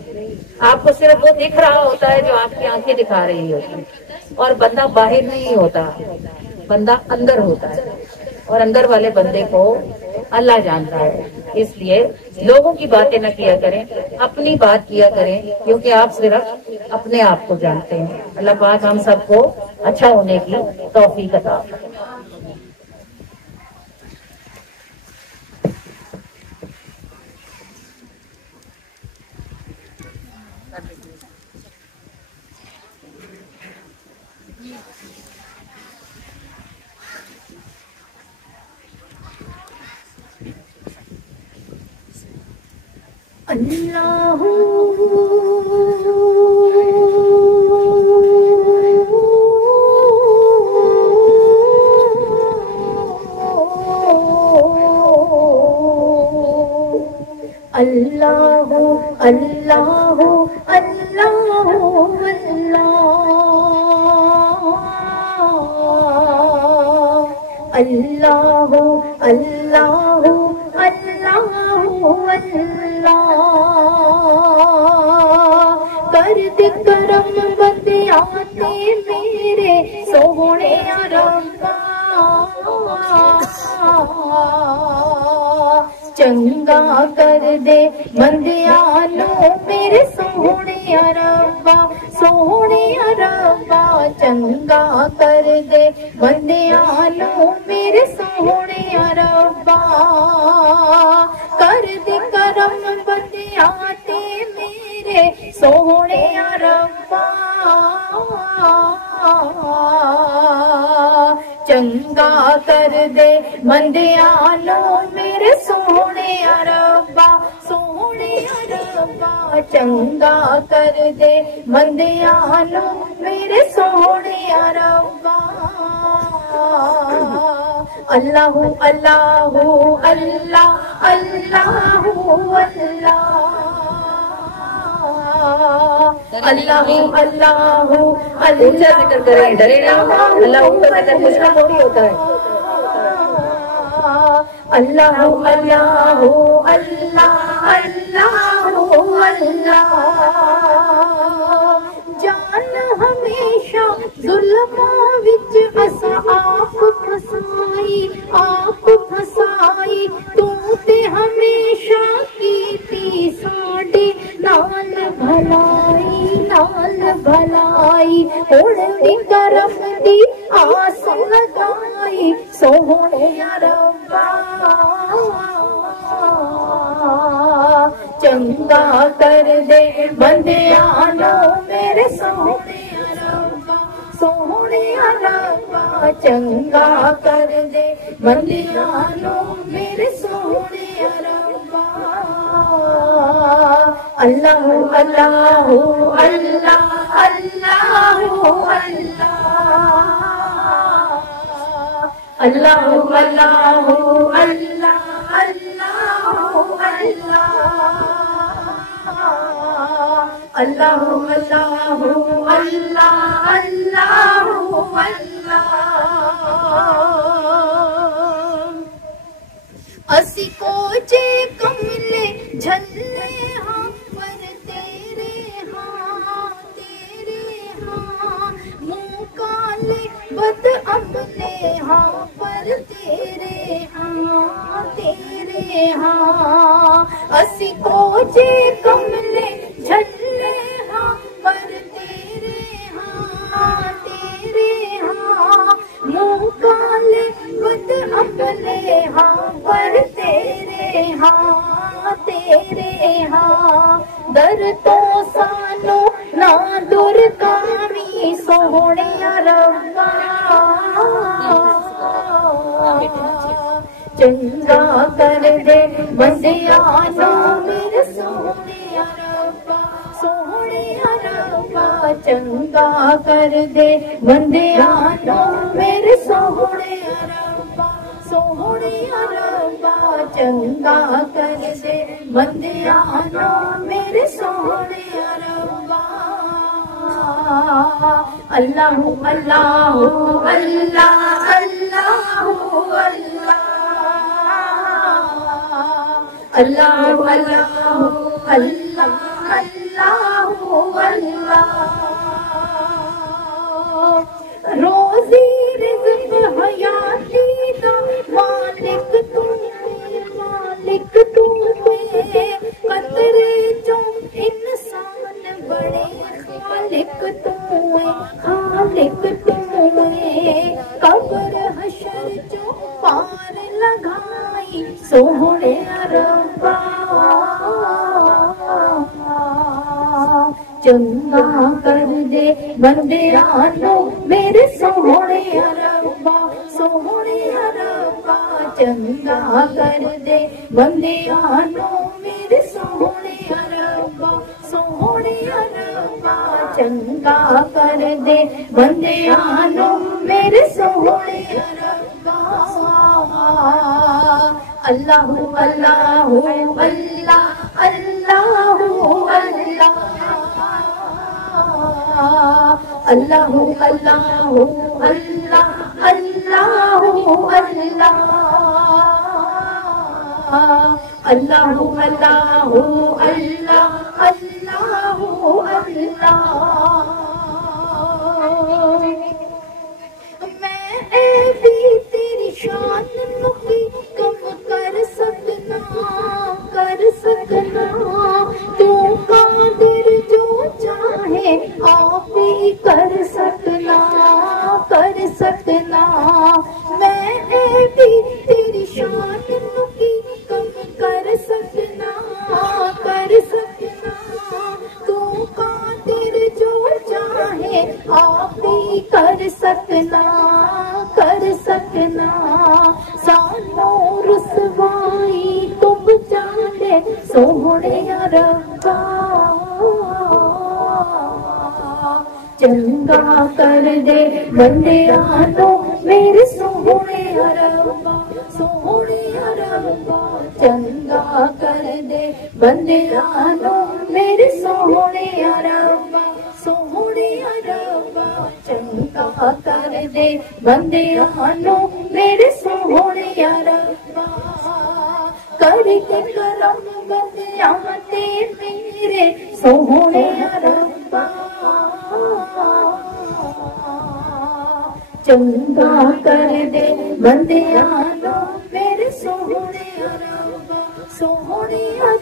आपको सिर्फ वो दिख रहा होता है जो आपकी आंखें दिखा रही होती है, और बंदा बाहर नहीं होता, बंदा अंदर होता है और अंदर वाले बंदे को अल्लाह जानता है। इसलिए लोगों की बातें न किया करें, अपनी बात किया करें, क्योंकि आप सिर्फ अपने आप को जानते हैं। अल्लाह पाक हम सबको अच्छा होने की तौफीक अता फरमाए। अल्लाहू अल्लाहू अल्लाहू अल्लाहू अल्लाहू अल्लाहू अल्लाहू अल्लाह कर दे करम बंदियाते मेरे सोहणे रब्बा, चंगा कर दे बंदियां नू मेरे सोहणे रब्बा, सोहणे रब्बा चंगा कर दे बंदियां नू मेरे सोहणे रब्बा, कर दे करम बंदियां ते मेरे सोहणे रब्बा, चंगा कर दे बंदियां नू मेरे सोहणे रब्बा, सोहणे रब्बा चंगा कर दे बंदियां नू मेरे सोहणे रब्बा। अल्लाहू अल्लाहू अल्लाह अल्लाहू अल्लाह अल्लाहू अल्लाहू ऊंचा जिक्र करें, डरे ना। अल्लाह ऊपर जिक्र मुश्किल थोड़ी होता है। अल्लाहू अल्लाहू अल्लाह अल्लाहू अल्लाह, जान हमेशा जुल्मां विच अस आप फसाई तू ते हमेशा कीती साडे नाल भलाई हुण भी करम दी आस लगाई सोहने रब्बा चंगा कर दे बंदियां नू मेरे सोहने रब्बा सोहने रब्बा चंगा कर दे बंदियां नू मेरे सोहने रब्बा अल्लाह अल्लाह अल्लाह अल्लाह अल्लाह अल्लाह अल्लाह अल्लाह अल्लाह अल्लाह अल्लाह अल्लाह असी को जे कमले झल्ले हाँ पर तेरे हाँ मुँह काले बद अमले हाँ पर तेरे हाँ असी को जे कमले झल्ले हाँ पर तेरे हाँ मुँह काले बद अमले हाँ पर तेरे हाँ दर तो सानू ना दूर कामी सोहने रब्बा चंगा कर दे बंदियां नू मेरे सोहने रब्बा चंगा कर दे बंदियां नू मेरे सोहने रब्बा चंगा कर दे बंदियां नू मेरे सोहने रब्बा अल्लाह अल्लाह अल्लाह अल्लाह अल्लाह अल्लाह अल्लाह अल्लाह रोजी रिज़्क़ हयाती दा मालिक तू कतरे जो इंसान बड़े खालिक तू कब्र हशर जो पार लगाई सोहने रब्बा चंगा कर दे बंदियां नू मेरे सोहने रब्बा चंगा कर दे बंदियां नू मेरे सोहने रब्बा चंगा कर दे बंदियां नू मेरे सोहने रब्बा अल्लाह अल्लाह अल्लाह अल्लाह अल्लाह अल्लाह अल्लाह अल्लाह अल्लाह अल्लाह अल्लाह अल्लाह मैं भी तेरी शान नुकी कम कर सकना तू कादिर जो चाहे आप ही कर सकना मैं भी तेरी शान नुकी कम कर सकना तू कादिर जो चाहे आप ही कर सकना सानू रुसवाई तू बचा ले सोहने रब्बा चंगा कर दे बंदियां नू मेरे सोहने रब्बा चंगा कर दे बंदियां नू मेरे सोहने रब्बा चंगा कर दे बंदियां नू मेरे सोहने रब्बा करके करम बंदियां ते मेरे सोहने रब्बा चंगा कर दे बंदियां नू मेरे सोहने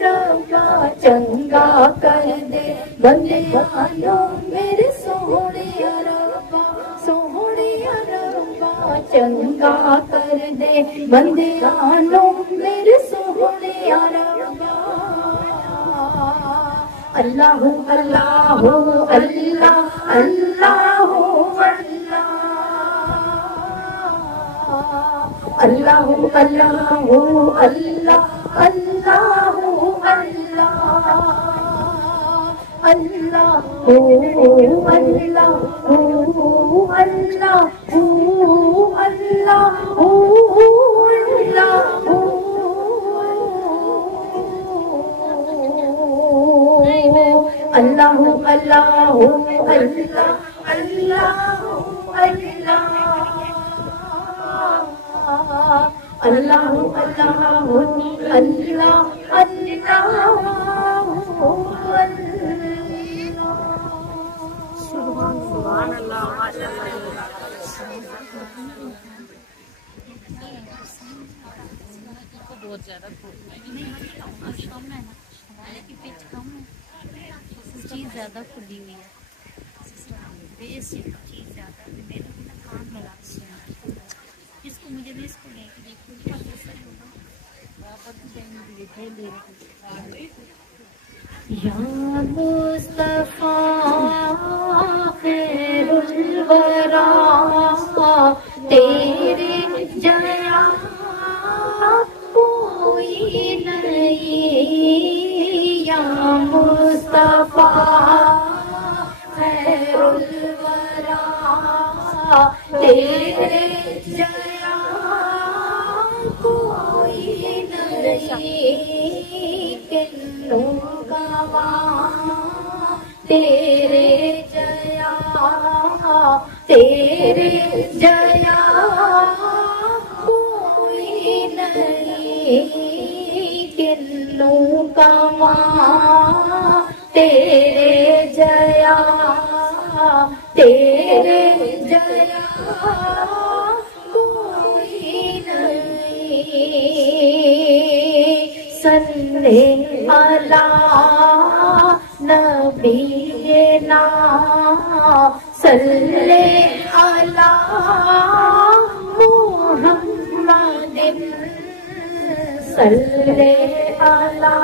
रब्बा चंगा कर दे बंदियां नू मेरे सोहने रब्बा चंगा कर दे बंदियां नू मेरे सोहने रब्बा। अल्लाह अल्लाह अल्लाह अल्लाह अल्लाह अल्लाह अल्लाह अल्लाह अल्लाह अल्लाह अल्लाह बहुत ज्यादा चीज ज्यादा खुली हुई है, बेस चीज ज्यादा मेरा कान में इसको मुझे भी इसको लेके देखो या मुस्तफा खैरुल वरा तेरे जया कोई नहीं, या मुस्तफा खैरुल वरा तेरे जया कोई नहीं, किन्नू गवा तेरे जया कोई नहीं, किन्नू गवा तेरे जया कोई नहीं। सल्ले अला नबीना सल्ले अला मुहम्मदिन सल्ले अला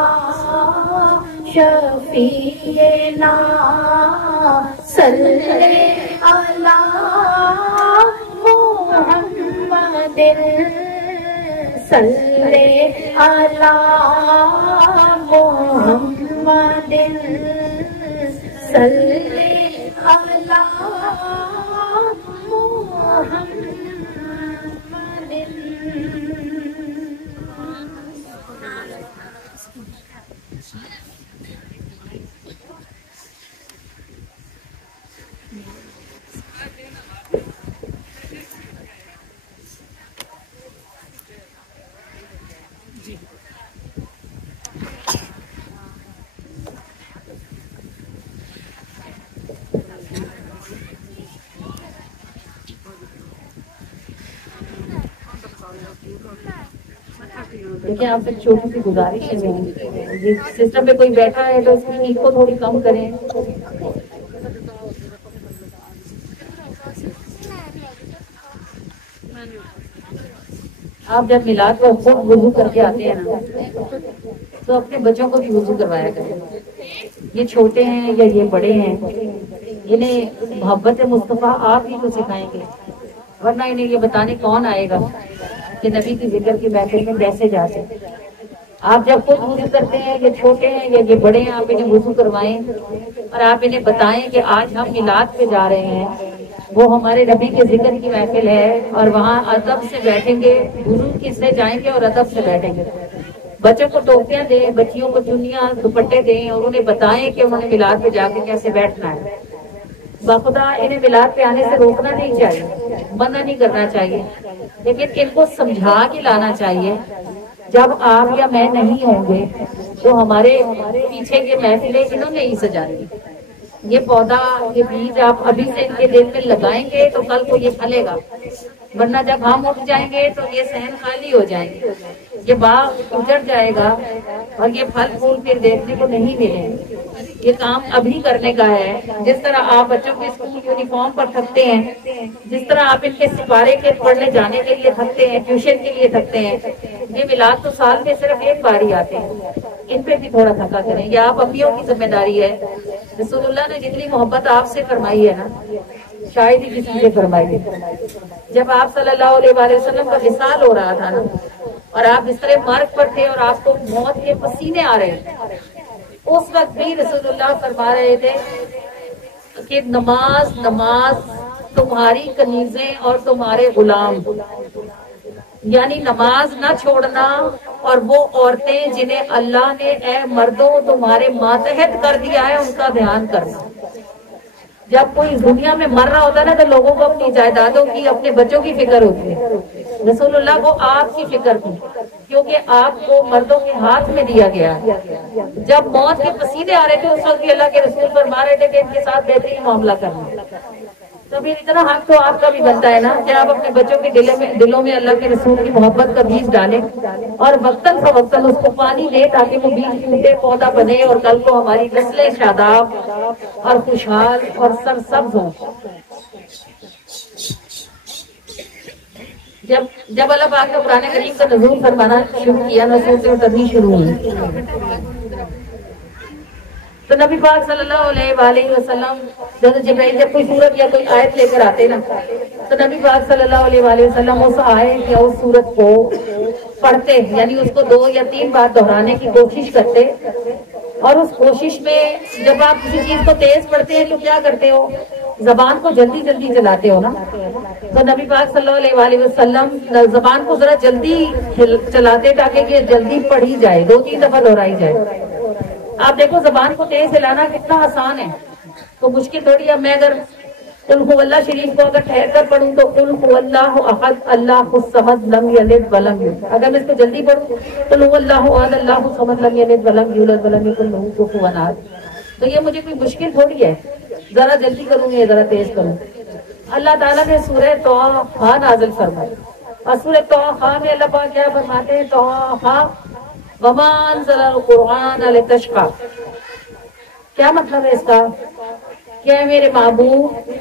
शफीना सल्ले अला मुहम्मदिन सल्ले अला मुहम्मदिन सल्ले अला मुहम्मदिन। देखिए आपसे छोटी सी गुजारिश है मेरी, जिस सिस्टम पे कोई बैठा है तो उसकी नींद को थोड़ी कम करें। आप जब मिलाद पर खुद वुजू करके आते हैं ना, तो अपने बच्चों को भी वुजू करवाया करें। ये छोटे हैं या ये बड़े हैं, इन्हें मोहब्बत मुस्तफा आप ही को सिखाएंगे, वरना इन्हें ये बताने कौन आएगा कि नबी की जिक्र की महफिल में कैसे जाते। आप जब खुद वुजू करते हैं, ये छोटे हैं या ये बड़े हैं, आप इन्हें वुजू करवाएं और आप इन्हें बताएं कि आज हम मिलाद पे जा रहे हैं, वो हमारे नबी के जिक्र की महफिल है और वहाँ अदब से बैठेंगे, वुजू किससे जाएंगे और अदब से बैठेंगे। बच्चों को टोपियां दें, बच्चियों को चुन्नियां दुपट्टे दें और उन्हें बताएं कि उन्होंने मिलाद पे जाके कैसे बैठना है। बाखुदा इन्हें मिलाद पे आने से रोकना नहीं चाहिए, मना नहीं करना चाहिए, लेकिन इनको समझा के लाना चाहिए। जब आप या मैं नहीं होंगे तो हमारे पीछे के महफिलें इन्होंने ही सजानी। ये पौधा, ये बीज आप अभी से इनके दिल में लगाएंगे तो कल को ये फलेगा। ورنہ جب ہم اٹھ جائیں گے تو یہ صحن خالی ہو جائیں گے، یہ باغ اجڑ جائے گا اور یہ پھل پھول پھر دیکھنے کو نہیں ملے۔ یہ کام ابھی کرنے کا ہے۔ جس طرح آپ بچوں کے اسکول یونیفارم پر تھکتے ہیں، جس طرح آپ ان کے سپارے کے پڑھنے جانے کے لیے تھکتے ہیں، ٹیوشن کے لیے تھکتے ہیں، یہ میلاد تو سال میں صرف ایک بار ہی آتے ہیں، ان پہ بھی تھوڑا تھکا کریں۔ یہ آپ اپنیوں کی ذمہ داری ہے۔ رسول اللہ نے جتنی محبت آپ سے فرمائی ہے نا، شاید ہی کسی سے فرمائی ہے۔ جب آپ صلی اللہ علیہ وآلہ وسلم کا وصال ہو رہا تھا نا، اور آپ بستر مرگ پر تھے اور آپ کو موت کے پسینے آ رہے تھے، اس وقت بھی رسول اللہ فرما رہے تھے کہ نماز نماز تمہاری کنیزیں اور تمہارے غلام، یعنی نماز نہ چھوڑنا، اور وہ عورتیں جنہیں اللہ نے اے مردوں تمہارے ماتحت کر دیا ہے ان کا دھیان کرنا۔ جب کوئی دنیا میں مر رہا ہوتا ہے نا تو لوگوں کو اپنی جائیدادوں کی، اپنے بچوں کی فکر ہوتی ہے، رسول اللہ کو آپ کی فکر تھی، کیونکہ آپ کو مردوں کے ہاتھ میں دیا گیا ہے۔ جب موت کے پسینے آ رہے تھے اس وقت بھی اللہ کے رسول فرما رہے تھے کہ ان کے ساتھ بہترین معاملہ کرنا۔ تو پھر اتنا حق تو آپ کا بھی بنتا ہے نا کہ آپ اپنے بچوں کے دلوں میں اللہ کے رسول کی محبت کا بیج ڈالیں اور وقتاً فوقتاً اس کو پانی دے تاکہ وہ بیج ٹوٹے پودا بنے اور کل کو ہماری نسلیں شاداب اور خوشحال اور سرسبز ہوں۔ جب اللہ پاک نے قرآن کریم کا نزول فرمانا شروع کیا، نزول سے تدریج شروع ہوئی، تو نبی پاک صلی اللہ علیہ وآلہ وسلم جبرائیل جب کوئی سورت یا کوئی آیت لے کر آتے نا، تو نبی پاک صلی اللہ علیہ وآلہ وسلم اس آیت یا اس سورت کو پڑھتے، یعنی اس کو 2 یا 3 بار دہرانے کی کوشش کرتے، اور اس کوشش میں جب آپ کسی چیز کو تیز پڑھتے ہیں تو کیا کرتے ہو، زبان کو جلدی جلدی چلاتے ہو نا، تو نبی پاک صلی اللہ علیہ وآلہ وسلم زبان کو ذرا جلدی چلاتے تاکہ یہ جلدی پڑھی جائے، 2-3 دفعہ دہرائی جائے۔ آپ دیکھو زبان کو تیز چلانا کتنا آسان ہے، تو مشکل تھوڑی ہے۔ میں اگر قل هو اللہ شریف کو اگر ٹھہر کر پڑھوں تو قل هو اللہ احد اللہ الصمد لم یلد ولم یولد، اگر میں اس کو جلدی پڑھوں قل هو اللہ احد اللہ الصمد لم یلد ولم یولد ولم یکن لہ کفوا احد، تو یہ مجھے کوئی مشکل تھوڑی ہے، ذرا جلدی کروں یا ذرا تیز کروں۔ اللہ تعالیٰ نے سورہ طٰہٰ نازل فرمائی، اور سورہ طٰہٰ میں اللہ پاک کیا فرماتے ہیں، طٰہٰ وما انزل القرآن لتشقى، کیا مطلب ہے اس کا کہ میرے محبوب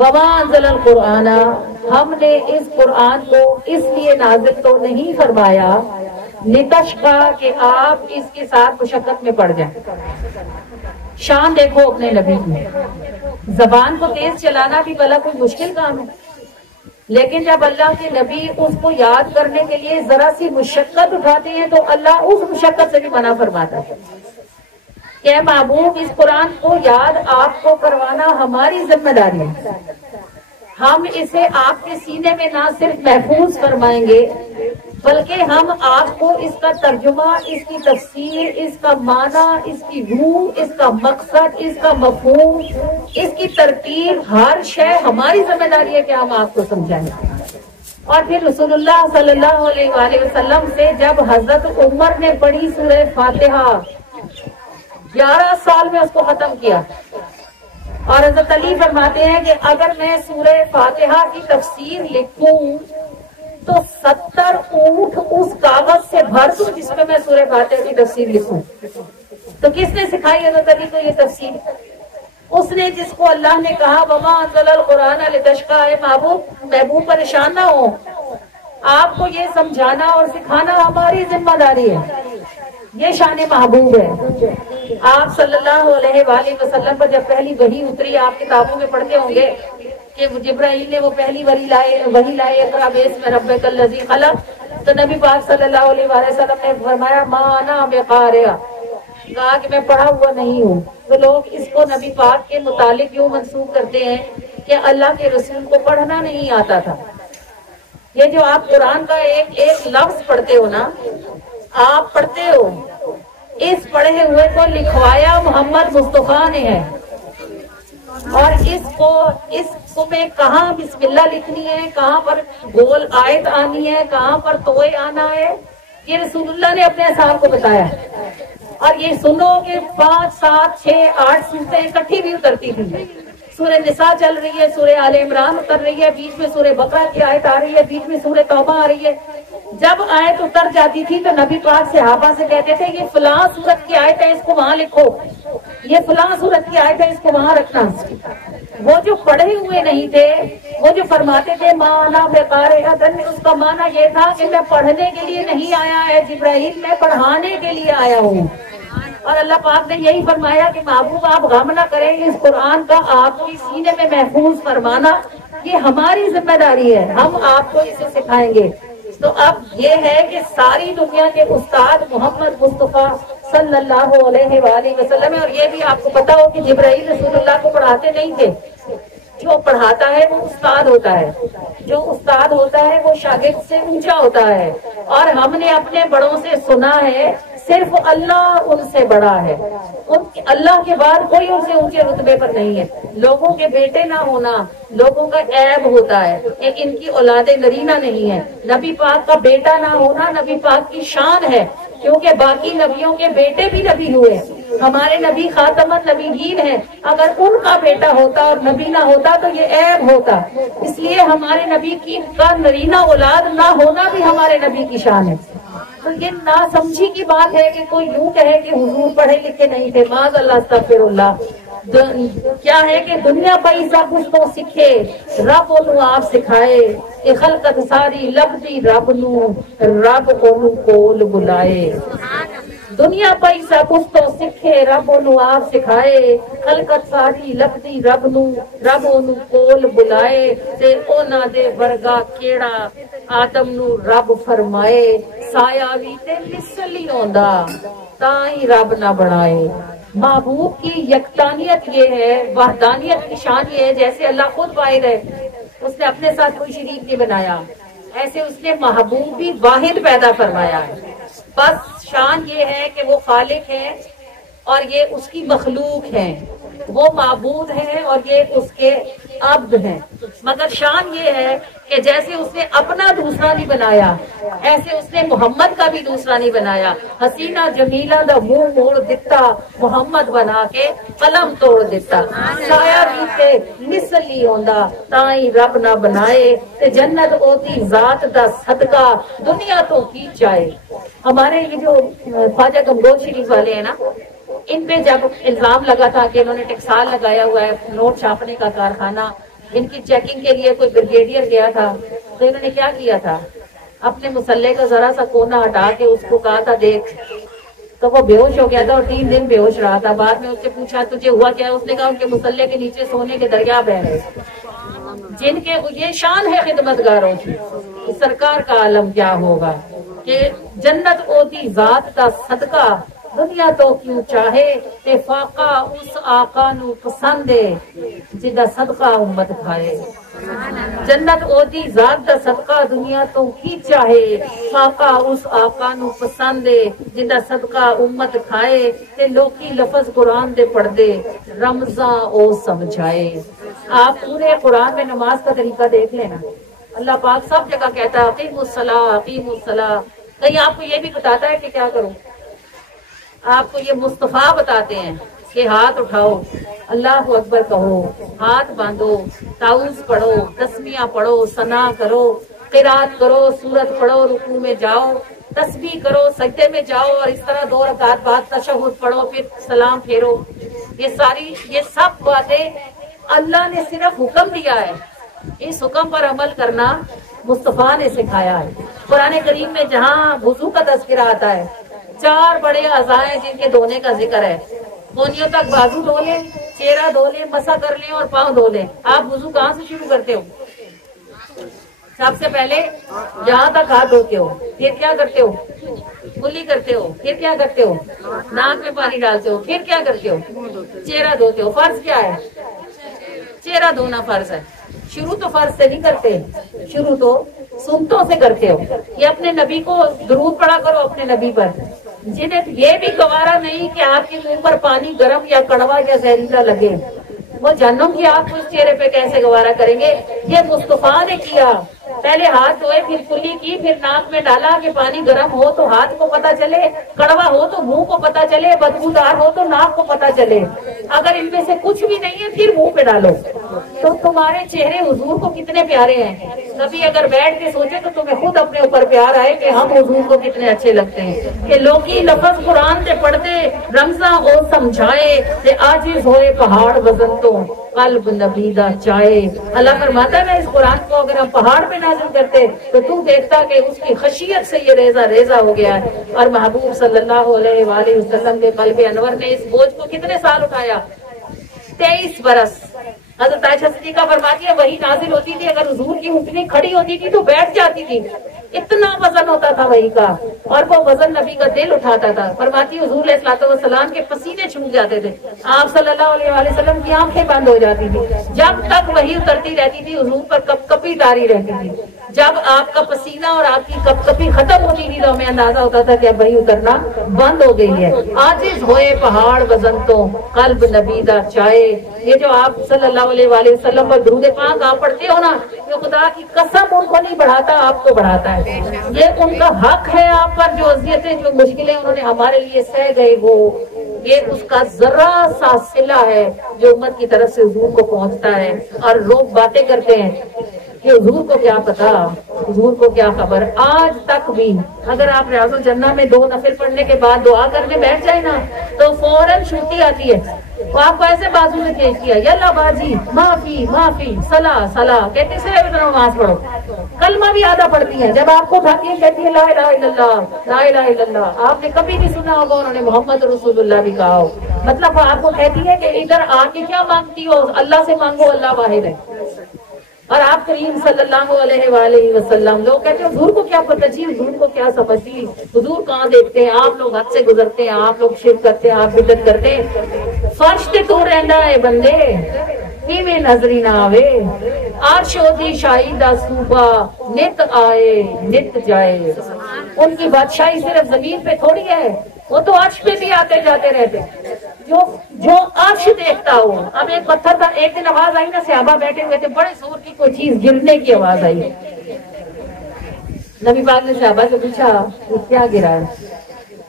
وما انزل القرآن، ہم نے اس قرآن کو اس لیے نازل تو نہیں فرمایا لتشقى کہ آپ اس کے ساتھ مشقت میں پڑ جائیں۔ شان دیکھو اپنے نبی میں، زبان کو تیز چلانا بھی بھلا کوئی مشکل کام ہے، لیکن جب اللہ کے نبی اس کو یاد کرنے کے لیے ذرا سی مشقت اٹھاتے ہیں تو اللہ اس مشقت سے بھی منع فرماتا ہے کہ اے محبوب اس قرآن کو یاد آپ کو کروانا ہماری ذمہ داری ہے، ہم اسے آپ کے سینے میں نہ صرف محفوظ فرمائیں گے بلکہ ہم آپ کو اس کا ترجمہ، اس کی تفسیر، اس کا معنی، اس کی روح، اس کا مقصد، اس کا مفہوم، اس کی ترتیب، ہر شے ہماری ذمہ داری ہے کہ ہم آپ کو سمجھائیں۔ اور پھر رسول اللہ صلی اللہ علیہ وآلہ وسلم سے جب حضرت عمر نے پڑھی سورہ فاتحہ، 11 سال میں اس کو ختم کیا، اور حضرت علی فرماتے ہیں کہ اگر میں سورہ فاتحہ کی تفسیر لکھوں تو 70 اونٹ اس کاغذ سے بھر دوں جس میں سورہ فاتحہ کی تفسیر لکھوں۔ تو کس نے سکھائی حضرت علی کو یہ تفسیر؟ اس نے جس کو اللہ نے کہا وما انزل القرآن لتشقى، اے محبوب پریشان نہ ہو، آپ کو یہ سمجھانا اور سکھانا ہماری ذمہ داری ہے، یہ شان محبوب ہے۔ آپ صلی اللہ علیہ وآلہ وسلم پر جب پہلی وحی اتری، آپ کتابوں میں پڑھتے ہوں گے کہ جبرائیل نے وہ پہلی وحی لائے اقرأ باسم ربک الذی خلق، تو نبی پاک صلی اللہ علیہ وآلہ وسلم نے فرمایا ما انا بقارئ، کہا کہ میں پڑھا ہوا نہیں ہوں۔ تو لوگ اس کو نبی پاک کے متعلق یوں منسوخ کرتے ہیں کہ اللہ کے رسول کو پڑھنا نہیں آتا تھا۔ یہ جو آپ قرآن کا ایک لفظ پڑھتے ہو نا، آپ پڑھتے ہو، اس پڑھے ہوئے کو لکھوایا محمد مصطفیٰ نے ہے، اور اس میں کہاں بسم اللہ لکھنی ہے، کہاں پر گول آیت آنی ہے، کہاں پر توئے آنا ہے، یہ رسول اللہ نے اپنے اصحاب کو بتایا۔ اور یہ سنو کہ 5، 7، 6، 8 سورتیں اکٹھی بھی اترتی تھی، सूरह निसा चल रही है, सूरह आले इमरान उतर रही है, बीच में सूरह बकरा की आयत आ रही है, बीच में सूरह तौबा आ रही है। जब आयत उतर जाती थी तो नबी पाक सहाबा से कहते थे ये फलां सूरत की आयत है, इसको वहां लिखो, ये फलां सूरत की आयत है, इसको वहां रखना। वो जो पढ़े हुए नहीं थे, वो जो फरमाते थे माना बेकारे अदन, उसका माना ये था कि मैं पढ़ने के लिए नहीं आया है जिब्राइल, मैं पढ़ाने के लिए आया हूँ। और अल्लाह पाक ने यही फरमाया कि महबूब आप गम ना करें, इस कुरान का आपको सीने में महफूज फरमाना ये हमारी जिम्मेदारी है, हम आपको इसे सिखाएंगे। तो अब ये है कि सारी दुनिया के उस्ताद मोहम्मद मुस्तफा सल्लल्लाहु अलैहि वसल्लम है। और ये भी आपको पता हो कि जिब्राइल रसूलुल्लाह को पढ़ाते नहीं थे, जो पढ़ाता है वो उस्ताद होता है, जो उस्ताद होता है वो शागिर्द से ऊंचा होता है। और हमने अपने बड़ों से सुना है सिर्फ अल्लाह उनसे बड़ा है, अल्लाह के बाद कोई उनसे ऊंचे रुतबे पर नहीं है। लोगों के बेटे ना होना लोगों का ऐब होता है, एक इनकी औलादे नरीना नहीं है। नबी पाक का बेटा ना होना नबी पाक की शान है, क्योंकि बाकी नबियों के बेटे भी नबी हुए, हमारे नबी खातमत नबीयीन है। अगर उनका बेटा होता और नबी ना होता तो ये ऐब होता। इसलिए हमारे नबी की का नरीना औलाद ना होना भी हमारे नबी की शान है। तो ये नासमझी की बात है कि कोई यूं कहे कि हुजूर पढ़े लिखे नहीं थे, माज़ अल्लाह अस्तगफिरुल्लाह। क्या है कि दुनिया पैसा कुछ तो सीखे, रब ओनू आप सिखाए, ए खलकत सारी लबदी रब नू, रब ओनू कोल बुलाए। दुनिया पैसा कुछ तो सीखे, रब ओनू आप सिखाए, खलकत सारी लबदी रब नू, रब ओनू कोल बुलाए। ते ओना दे वर्गा केड़ा आदम नू रब फरमाए, साया भी ते मिसली होंदा ताई रब ना बनाए। महबूब की यकतानियत ये है, वहदानियत की शान ये है, जैसे अल्लाह खुद वाहिद है, उसने अपने साथ कोई शरीक नहीं बनाया, ऐसे उसने महबूब भी वाहिद पैदा फरमाया है। बस शान ये है कि वो खालिक है और ये उसकी मखलूक है, वो माबूद है और ये उसके अब्द हैं। मगर शान ये है कि जैसे उसने अपना दूसरा नहीं बनाया, ऐसे उसने मोहम्मद का भी दूसरा नहीं बनाया। हसीना जमीला दा मुंह मोड़ दिता, मोहम्मद बना के कलम तोड़ दिता। छाया भी ते मिसली होंदा ताई रब ना बनाए, ते जन्नत ओदी जात दा सदका दुनिया तो की जाए। हमारे ये जो ख्वाजा गमगोल शरीफ वाले हैं ना, इन पे जब इल्जाम लगा था कि इन्होंने टेक्साल लगाया हुआ है, नोट छापने का कारखाना, इनकी चेकिंग के लिए कोई ब्रिगेडियर गया था, तो इन्होंने क्या किया था, अपने मुसल्ले का जरा सा कोना हटा के उसको कहा था देख, तो वो बेहोश हो गया था और 3 दिन बेहोश रहा था। बाद में उससे पूछा तुझे हुआ क्या है, उसने कहा उनके मुसल्ले के नीचे सोने के दरिया बह रहे। जिनके ये शान है खिदमतगारों की, सरकार का आलम क्या होगा कि जन्नत ओदी जात का सदका दुनिया तो क्यों चाहे, ते फाका उस आका नू पसंद है जिदा सदका उम्मत खाए। जन्नत ओदी जात दा सदका दुनिया तो की चाहे, फाका उस आका नू पसंद है जिदा सदका उम्मत खाए। ते लोकी लफज कुरान दे पढ़दे रमजान ओ समझाए। आप पूरे कुरान में नमाज का तरीका देख लेना, अल्लाह पाक सब जगह कहता है अकीमुस्सलाह अकीमुस्सलाह। कहीं आपको ये भी बताता है कि क्या करो, आपको ये मुस्तफा बताते हैं कि हाथ उठाओ, अल्लाह अकबर कहो, हाथ बांधो, ताउज़ पढ़ो, तस्मिया पढ़ो, सना करो, क़िरात करो, सूरत पढ़ो, रुकू में जाओ, तस्बीह करो, सजदे में जाओ और इस तरह 2 रकात बाद तशहुद पढ़ो, फिर सलाम फेरो। ये सब बातें अल्लाह ने सिर्फ हुक्म दिया है, इस हुक्म पर अमल करना मुस्तफा ने सिखाया है। कुरान करीम में जहाँ वुजू का तज़किरा आता है, 4 बड़े अज़ाएं जिनके धोने का जिक्र है, कोनियों तक बाजू धो ले, चेहरा धो ले, मसा कर ले और पाँव धो ले। आप वुजू कहाँ से शुरू करते हो? सबसे पहले यहाँ तक हाथ धोते हो, फिर क्या करते हो? कुल्ली करते हो, फिर क्या करते हो? नाक में पानी डालते हो, फिर क्या करते हो? चेहरा धोते हो। फर्ज क्या है? चेहरा धोना फर्ज है। शुरू तो फर्ज से नहीं करते, शुरू तो सुन्नतों से करते हो। ये अपने नबी को दुरूद पढ़ा करो, अपने नबी पर, जिन्हें ये भी गवारा नहीं कि आपके मुंह पर पानी गर्म या कड़वा या जहरीला लगे, वो जहन्नुम की आग उस चेहरे पे कैसे गवारा करेंगे? ये मुस्तफा ने किया, पहले हाथ धोए, फिर कुल्ली की, फिर नाक में डाला कि पानी गर्म हो तो हाथ को पता चले, कड़वा हो तो मुंह को पता चले, बदबूदार हो तो नाक को पता चले। अगर इनमें से कुछ भी नहीं है फिर मुंह पे डालो। तो तुम्हारे चेहरे हुजूर को कितने प्यारे हैं। कभी अगर बैठ के सोचे तो तुम्हें खुद अपने ऊपर प्यार आए कि हम हुजूर को कितने अच्छे लगते हैं। कि लोकी लफज कुरान से पढ़ते रमजा ओ समझाए, ते आजिज होए पहाड़ वजन तो कल्ब नबीदा चाहे। अल्लाह फरमाता है इस कुरान को अगर हम पहाड़ पे नाज़िल करते तो तू देखता कि उसकी खशियत से ये रेजा रेजा हो गया है। और महबूब सल्लल्लाहु अलैहि वसल्लम के कल्ब अनवर ने इस बोझ को कितने साल उठाया? 23 बरस। हज़रत आयशा सिद्दीक़ा फरमाती है वही नाजिल होती थी, अगर हुजूर की उंगली खड़ी होती थी तो बैठ जाती थी, इतना वजन होता था वही का। और वो वजन नबी का दिल उठाता था। फरमाती हुजूर अलैहिस्सलाम के पसीने छूट जाते थे, आप सल्लल्लाहु अलैहि वसल्लम की आंखें बंद हो जाती थी। जब तक वही उतरती रहती थी हुजूर पर कपकपी तारी रहती थी। जब आपका पसीना और आपकी कपकपी खत्म होती थी तो हमें अंदाजा होता था कि अब वही उतरना बंद हो गई है। आजिज होए पहाड़ वजन तो कल्ब नबीदा चाहे। ये जो आप सल्लल्लाहु अलैहि वसल्लम पर दुरूद पाक आप पढ़ते हो ना, तो खुदा की कसम उनको नहीं बढ़ाता, आपको बढ़ाता है। ये उनका हक है आप पर, जो अजियतें जो मुश्किलें उन्होंने हमारे लिए सह गए वो ये उसका जरा सा सिला है जो उम्मत की तरफ से हुजूर को पहुंचता है। और लोग बातें करते हैं कि हुजूर को क्या पता, हुजूर को क्या खबर। आज तक भी अगर आप रियाजुल जन्नह में 2 नफिल पढ़ने के बाद दुआ करने बैठ जाए ना तो फौरन छुट्टी आती है। वो आपको ऐसे बाजू में खींच दिया, यल्ला बाजी माफी माफी सला सला कहते से नमाज पढ़ो। कलमा भी आधा पढ़ती है, जब आपको उठाती है कहती है ला इलाहा इल्लल्लाह ला इलाहा इल्लल्लाह। आपने कभी नहीं सुना होगा उन्होंने मोहम्मद रसूलुल्लाह भी कहा हो। मतलब वो आपको कहती है कि इधर आके क्या मांगती हो, अल्लाह से मांगो, अल्लाह वाहिद है। और आप करीम सल्लल्लाहु अलैहि वसल्लम, लोग कहते हैं हुजूर को क्या पता जी, हुजूर को क्या समझती, हुजूर कहाँ देखते हैं। आप लोग हद से गुजरते हैं, आप लोग शिरक करते हैं, आप बिदअत करते हैं। फर्श ते तू रहना है बंदे किवें नजरी ना आवे। अर्श ओदी शाही दा सूबा नित आए नित जाए। उनकी बादशाही सिर्फ जमीन पे थोड़ी है, वो तो अर्श पे भी आते जाते रहते। जो अर्श देखता हो। अब एक पत्थर था, एक दिन आवाज आई ना, सहाबा बैठे हुए थे, बड़े जोर की कोई चीज गिरने की आवाज आई। नबी पाक ने सहाबा से पूछा वो क्या गिरा है।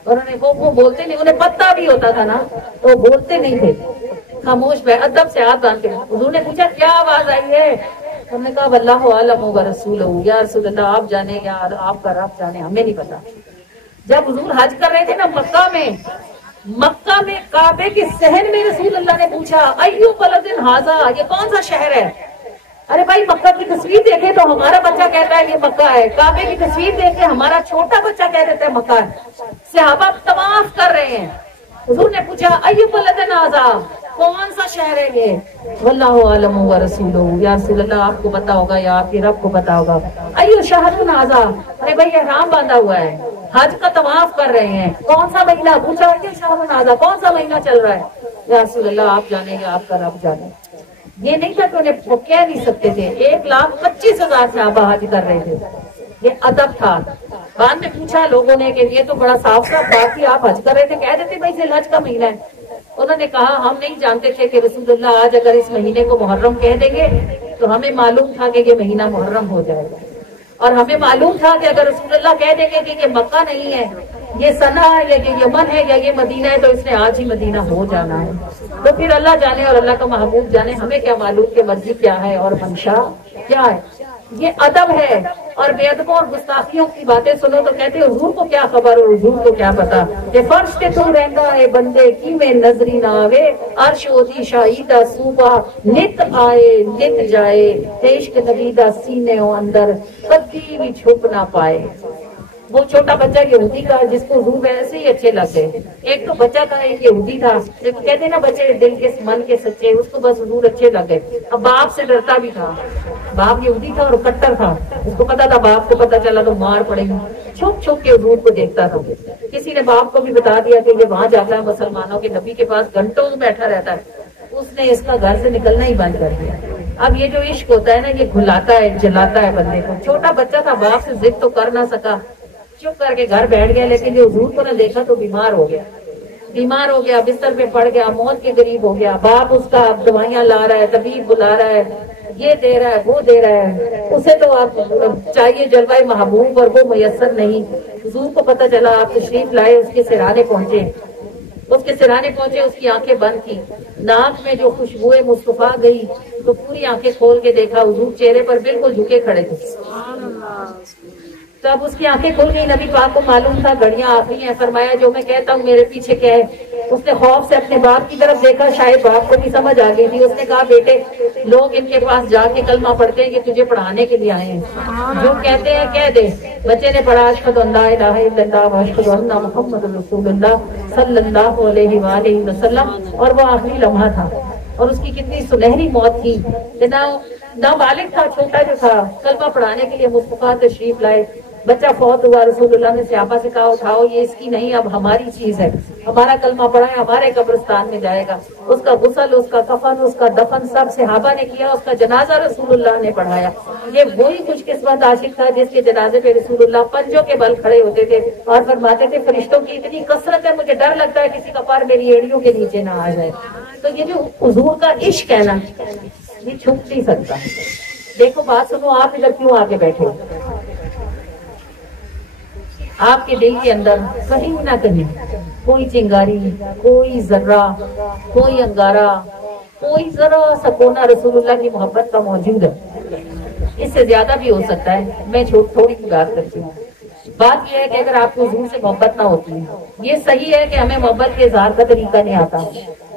उन्होंने वो बोलते नहीं, उन्हें पता भी होता था ना तो बोलते नहीं थे, खामोश बैठ अदब से हाथ बांधते। हुजूर ने पूछा क्या आवाज आई है। उन्होंने कहा वल्लाहु आलम व रसूलुहु, या रसूल अल्लाह आप जाने या आपका रब जाने, हमें नहीं पता। जब हुजूर हज कर रहे थे ना मक्का में काबे के सहन में रसूल अल्लाह ने पूछा अय्यु बलदिन हाजा, ये कौन सा शहर है। अरे भाई मक्का की तस्वीर देखे तो हमारा बच्चा कहता है ये मक्का है, काबे की तस्वीर देखे हमारा छोटा बच्चा कह देता है मक्का है। सहाबा तवाफ कर रहे हैं, हुजूर ने पूछा अय्यु बलदिन हाजा, कौन सा शहर है ये। वल्लाहु आलम व रसूलुहु, या रसूल अल्लाह आपको पता होगा या आपके रब को पता होगा। अय्यु शहरुन हाजा, अरे भाई एहराम बांधा हुआ है, हज का तवाफ कर रहे हैं, कौन सा महीना पूछा। शहरुन हाजा, कौन सा महीना चल रहा है। या रसूल अल्लाह आप जाने या आपका रब जाने। ये नहीं था कि उन्हें वो कह नहीं सकते थे। 1,25,000 सहाबा हज कर रहे थे, ये अदब था। बाद में पूछा लोगों ने कि ये तो बड़ा साफ साफ बात थी, आप हज कर रहे थे, कह देते भाई जिलहज का महीना है। उन्होंने कहा हम नहीं जानते थे कि रसूलुल्लाह आज अगर इस महीने को मुहर्रम कह देंगे तो हमें मालूम था कि ये महीना मुहर्रम हो जाएगा, और हमें मालूम था कि अगर रसूलुल्लाह कह देंगे कि ये मक्का नहीं है, ये सना है या ये यमन है या ये मदीना है, तो इसने आज ही मदीना हो जाना है। तो फिर अल्लाह जाने और अल्लाह का महबूब जाने, हमें क्या मालूम कि मर्जी क्या है और मंशा क्या है। ये अदब है। और बेअदबों और गुस्ताखियों की बातें सुनो तो कहते हैं हुजूर को क्या खबर और हुजूर को क्या पता। ये फर्श पे तू रहंदा है बंदे की में नजरी ना आवे, अर्श ओदी शाही दा सूबा नित आए नित जाए, इश्क नबी दा सीने अंदर कदी भी छुप ना पाए। वो छोटा बच्चा यहूदी का जिसको हुजूर वैसे ही अच्छे लगते। एक तो बच्चा था, एक यहूदी था, एक कहते ना बच्चे दिल के मन के सच्चे, उसको बस हुजूर अच्छे लगे। अब बाप से डरता भी था, बाप यहूदी था और कट्टर था, उसको पता था बाप को पता चला तो मार पड़ेगी। छुप छुप के हुजूर को देखता था। किसी ने बाप को भी बता दिया कि ये वहां जाता है मुसलमानों के नबी के पास घंटों बैठा रहता है, उसने इसका घर से निकलना ही बंद कर दिया। अब ये जो इश्क होता है ना, ये घुलाता है जलाता है बंदे को। छोटा बच्चा था, बाप से जिद तो कर ना सका, चुप करके घर बैठ गया, लेकिन जो हुजूर को ना देखा तो बीमार हो गया। बीमार हो गया, बिस्तर पे पड़ गया, मौत के करीब हो गया, बाप उसका दवाइयां ला रहा है, तबीब बुला रहा है, ये दे रहा है, वो दे रहा है, उसे तो आप चाहिए जलवाए महबूब और वो मुयस्सर नहीं। हुजूर को पता चला, आप तशरीफ लाए, उसके सिराने पहुंचे, उसकी आंखें बंद की, नाक में जो खुशबुए मुस्तफा गई तो पूरी आंखें खोल के देखा, हुजूर चेहरे पर बिल्कुल झुके खड़े थे। तो अब उसकी आंखें खुल गई, नबी पाक को मालूम था घड़ियां आखिरी हैं, फरमाया जो मैं कहता हूँ मेरे पीछे क्या है। उसने खौफ से अपने बाप की तरफ देखा, शायद बाप को भी समझ आ गई थी। उसने कहा बेटे, लोग इनके पास जाके कलमा पढ़ते हैं, ये तुझे पढ़ाने के लिए आए हैं, जो कहते हैं कह दे। बच्चे ने पढ़ा अशहदु अल्ला इलाहा इल्लल्लाह व अशहदु अन्ना मुहम्मदुर रसूलुल्लाह सल्लल्लाहु अलैहि वसल्लम, और वो आखिरी लम्हा था। और उसकी कितनी सुनहरी मौत थी, नाबालिग था, छोटा जो था, कलमा पढ़ाने के लिए मुस्तफा तशरीफ लाए, बच्चा फौत हुआ, रसूलुल्लाह ने सहाबा से कहा उठाओ, ये इसकी नहीं अब हमारी चीज है, हमारा कलमा पढ़ा है, हमारे कब्रिस्तान में जाएगा। उसका गुसल, उसका कफन, उसका दफन सब सहाबा ने किया, उसका जनाजा रसूलुल्लाह ने पढ़ाया। ये वही खुशकिस्मत आशिक था जिसके जनाजे पे रसूलुल्लाह पंजों के बल खड़े होते थे और फरमाते थे फरिश्तों की इतनी कसरत है, मुझे डर लगता है किसी का पैर मेरी एड़ियों के नीचे ना आ जाए। तो ये जो हुजूर का इश्क है ना, ये छुप नहीं सकता। देखो बात सुनो, आप इधर क्यों आके बैठे हो? आपके दिल के अंदर कहीं ना कहीं कोई चिंगारी, कोई जर्रा, कोई अंगारा, कोई जरा सा कोना रसूलुल्लाह की मोहब्बत का मौजूद है। इससे ज्यादा भी हो सकता है। मैं थोड़ी सी बात करती हूँ। बात यह है कि अगर आपको हुजूर से मोहब्बत ना होती है, ये सही है कि हमें मोहब्बत के इजहार का तरीका नहीं आता,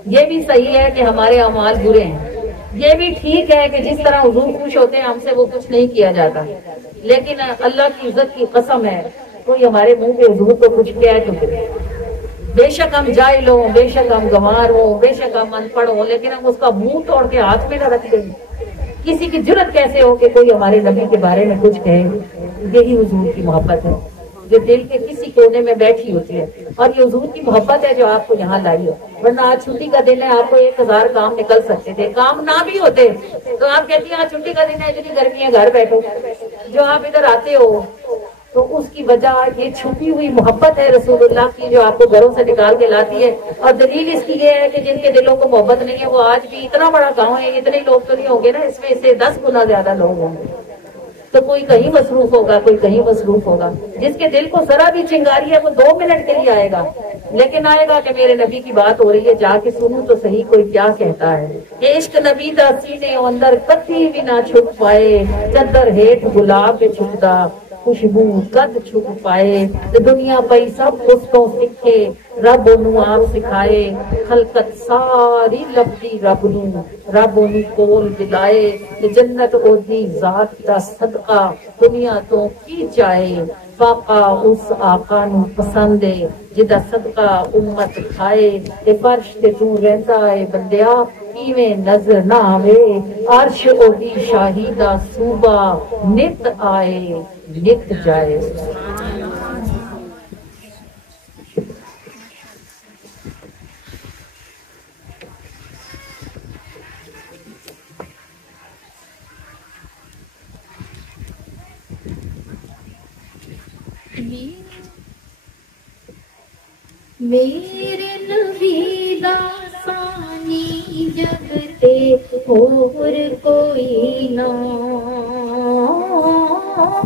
ये भी सही है कि हमारे अमाल बुरे हैं, ये भी ठीक है कि जिस तरह हुजूर खुश होते हैं हमसे वो कुछ नहीं किया जाता। लेकिन अल्लाह की इज्जत की कसम है, कोई हमारे मुंह पे हुजूर को कुछ कह चुके, बेशक हम जाहिल हो, बेशक हम गंवार हो, बेशक हम अनपढ़ हो, लेकिन हम उसका मुंह तोड़ के हाथ में न रख दें। किसी की जुर्रत कैसे हो कि कोई हमारे नबी के बारे में कुछ कहे? यही हुजूर की मोहब्बत है जो दिल के किसी कोने में बैठी होती है, और ये हुजूर की मोहब्बत है जो आपको यहाँ लाई हो। वरना आज छुट्टी का दिन है, आपको 1000 काम निकल सकते थे, काम ना भी होते तो आप कहती हैं आज छुट्टी का दिन है, इतनी गर्मी है, घर बैठो। जो आप इधर आते हो तो उसकी वजह ये छुपी हुई मोहब्बत है रसूलुल्लाह की, जो आपको घरों से निकाल के लाती है। और दलील इसकी ये है कि जिनके दिलों को मोहब्बत नहीं है वो आज भी, इतना बड़ा गांव है, इतने लोग तो नहीं होंगे ना, इसमें से 10 गुना ज्यादा लोग होंगे। तो कोई कहीं मसरूफ होगा, कोई कहीं मसरूफ होगा। जिसके दिल को जरा भी चिंगारी है वो 2 मिनट के लिए आएगा, लेकिन आएगा कि मेरे नबी की बात हो रही है, जाके सुनूं तो सही कोई क्या कहता है। इश्क नबी दा सीने अंदर कभी भी ना छुप पाए, चदर हेठ गुलाब छुपदा खुशबू कद छुप पाए। दुनिया पई सब कुछ सीखे, रब ओनू आप सिखाए, खलकत सारी लभदी रब नू, रब ओनू कोल दिलाए। जन्नत ओदी जात दा सदका, दुनिया तो की जाए, फाका उस आका नू पसंद है, जिदा सदका उम्मत खाए। ते फर्श ते तू रहंदा है बंदिया, इवें नजर ना आवे, अर्श ओदी शाही दा सूबा, नित आए नित जाए। मेरे नबी दा सानी जगते होर कोई ना,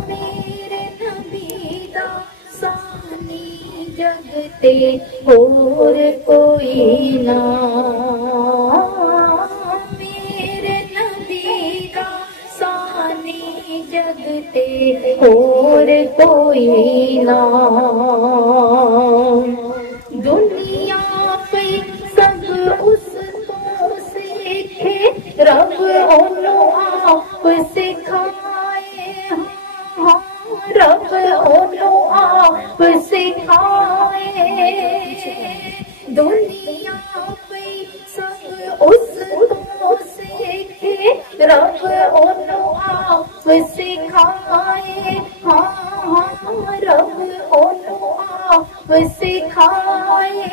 मेरे नबी दा सानी जगते होर कोई ना, मेरे नबी दा सानी जगते होर कोई ना। दुनिया पे सब उस तो सीखे, रब ओनू आप सिखाए, हाँ रब ओनू आप सिखाए। दुनिया पे सब उस तो सीखे, रब ओनू आप सिखाए, हाँ हाँ रब ओनू आप सिखाए।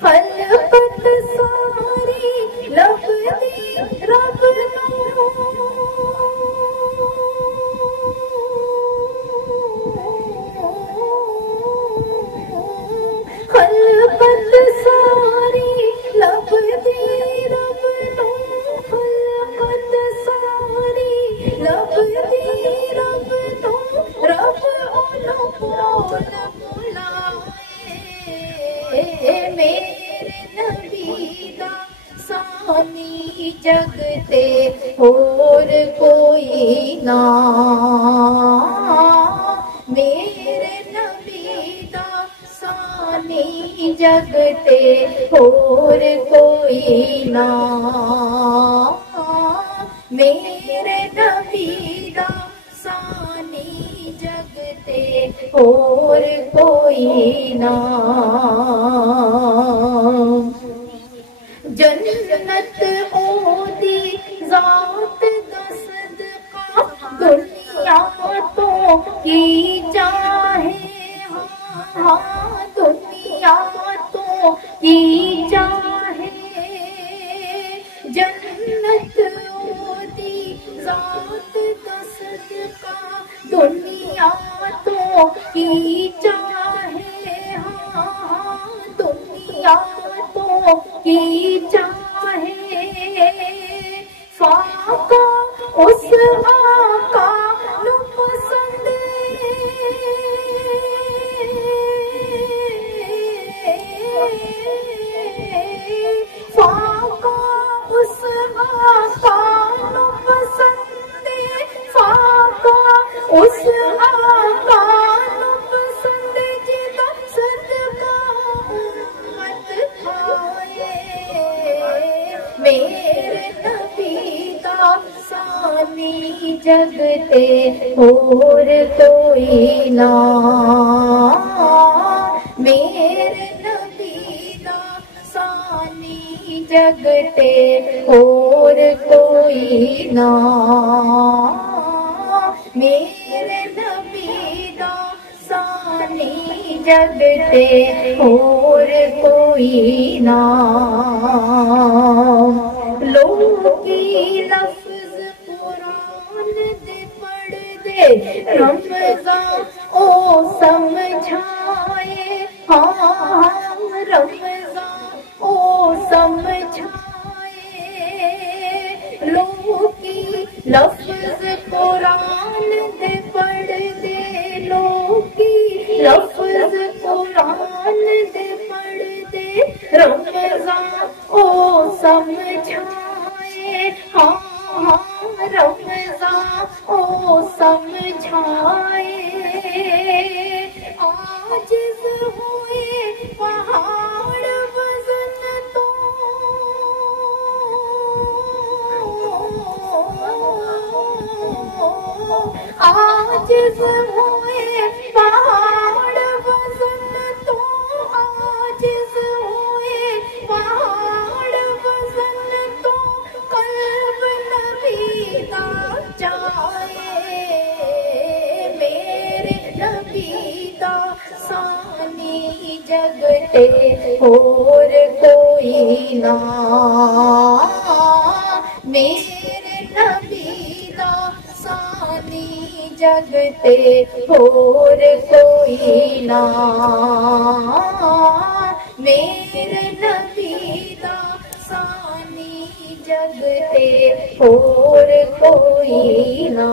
खलकत सारी लभदी रब नू, सानी जगते और कोई ना मेरे नबी दा सानी जगते और कोई ना मेरे नबी दा सानी जगते और कोई ना जन्नत ओदी जात दा सदका दुनिया तो की चाहे हाँ दुनिया तो की चाहे जन्नत ओदी जात दा सदका दुनिया तो की चाहे हाँ दुनिया तो की चाहे फाका उस आका नु पसंद फाका उस आका नु पसंद फाका उस आका नु पसंद जिदा सदका उम्मत आए मेरे नबी दा सानी जगते और कोई ना मेरे नबी दा सानी जगते और कोई ना मेरे नबी दा सानी जगते और कोई ना लोग की लफ्ज कुरान दे पढ़ दे रमज़ान ओ समझाए हाँ रमज़ान ओ समझाए लोग की लफ्ज कुरान दे पढ़ दे लोग की लफ्ज कुरान दे पढ़ दे रमज़ान ओ समझाए हाँ रमज़ान ओ समझाए आजिज़ हुए पहाड़ वज़न तो आजिज़ हुए पहाड़ वज़न तो आजिज़ हुए पहाड़ वज़न तो कल्ब नबी दा जाए मेरे नबी दा सानी जगते और कोई ना मेरे नबी दा सानी जगते और कोई ना मेरे नबी दा सानी जगते और कोई ना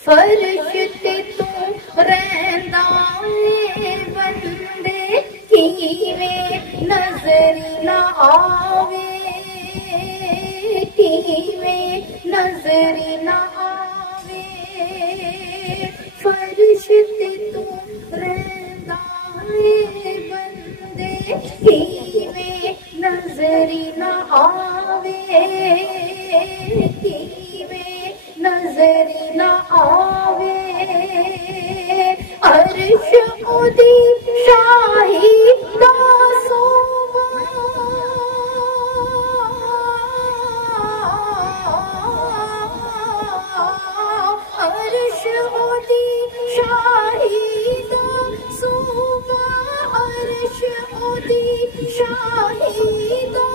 फर्श ते तू रहंदा है बंदे किवें नजर ना आवे किवें नजर ना आवे फर्श ते तू रहंदा है बंदे किवें नजर ना आवे किवें नजर ना आवे अर्श उदी शाही दा सोवा अर्श उदी शाही दा सोवा अर्श उदी शाही दा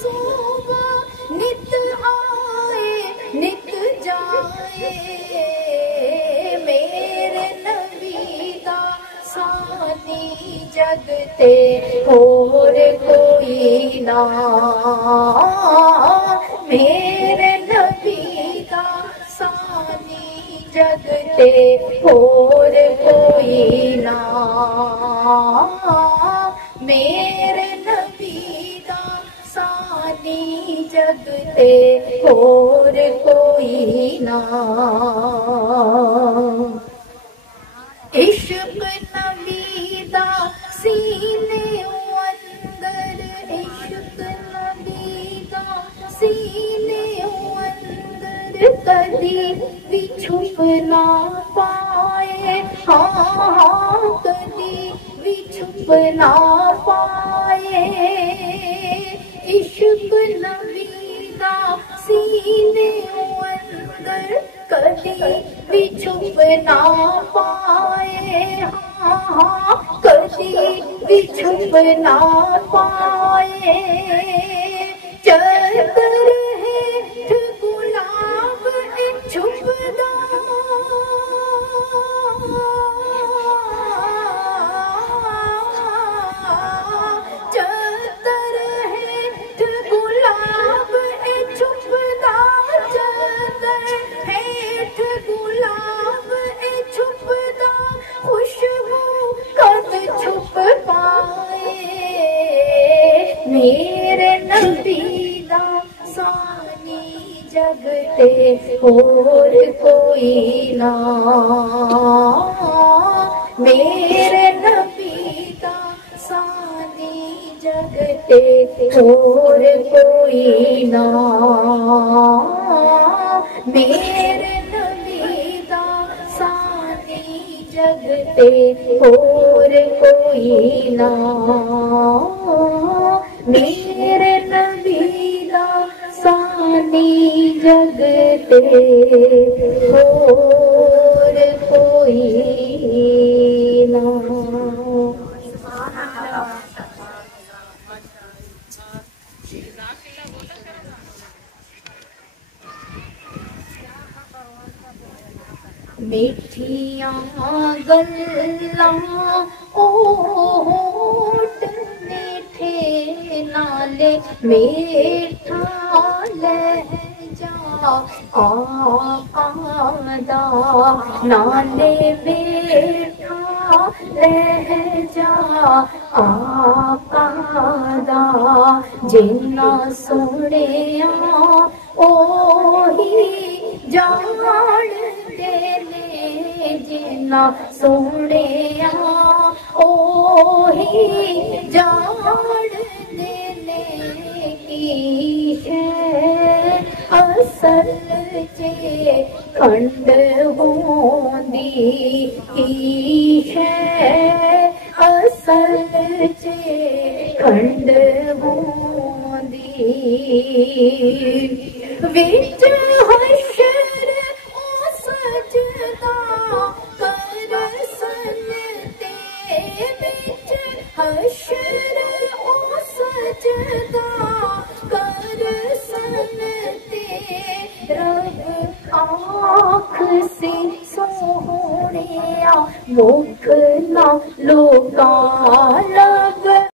सोवा नित आए नित जाए मेरे नबी दा सानी जगते और कोई ना मेरे नबी दा सानी जगते और कोई ना मेरे जगते और कोई ना। इश्क नबी दा सीने अंदर, इश्क नबी दा सीने अंदर कदी भी छुप ना पाए। हाँ कदी भी छुप ना पाए। इश्क नबी दा सीने अंदर कदी भी छुप ना पाए। हाँ कदी भी छुप ना पाए। चतर है गुलाब छुपदा, चतर है गुलाब छुपदा, चतर है गुलाब छुपदा, खुशबू कद छुप पाए। मेरे नबी दा सानी जगते और कोई ना। मेरे नबी दा सानी जगते और कोई ना। मेरे नबी दा सानी जगते और कोई ना। मेरे नबी दा सानी जगते और कोई ना। मिठियां गल्लां ओ होठ मीठे नाले मीठा लहजा आका दा, नाले मीठा लहजा आका दा। जिन्ना सोहणिया ओही जान देने, जिन्ना सोहणिया ओही जान देने की है। असल चे खंड होंदी की है। असल चे खंड होंदी विच हशर ओ सजदा कर सनते। विच हशर ओ सजदा कर सनते। रब आँख से सोहणिया मुख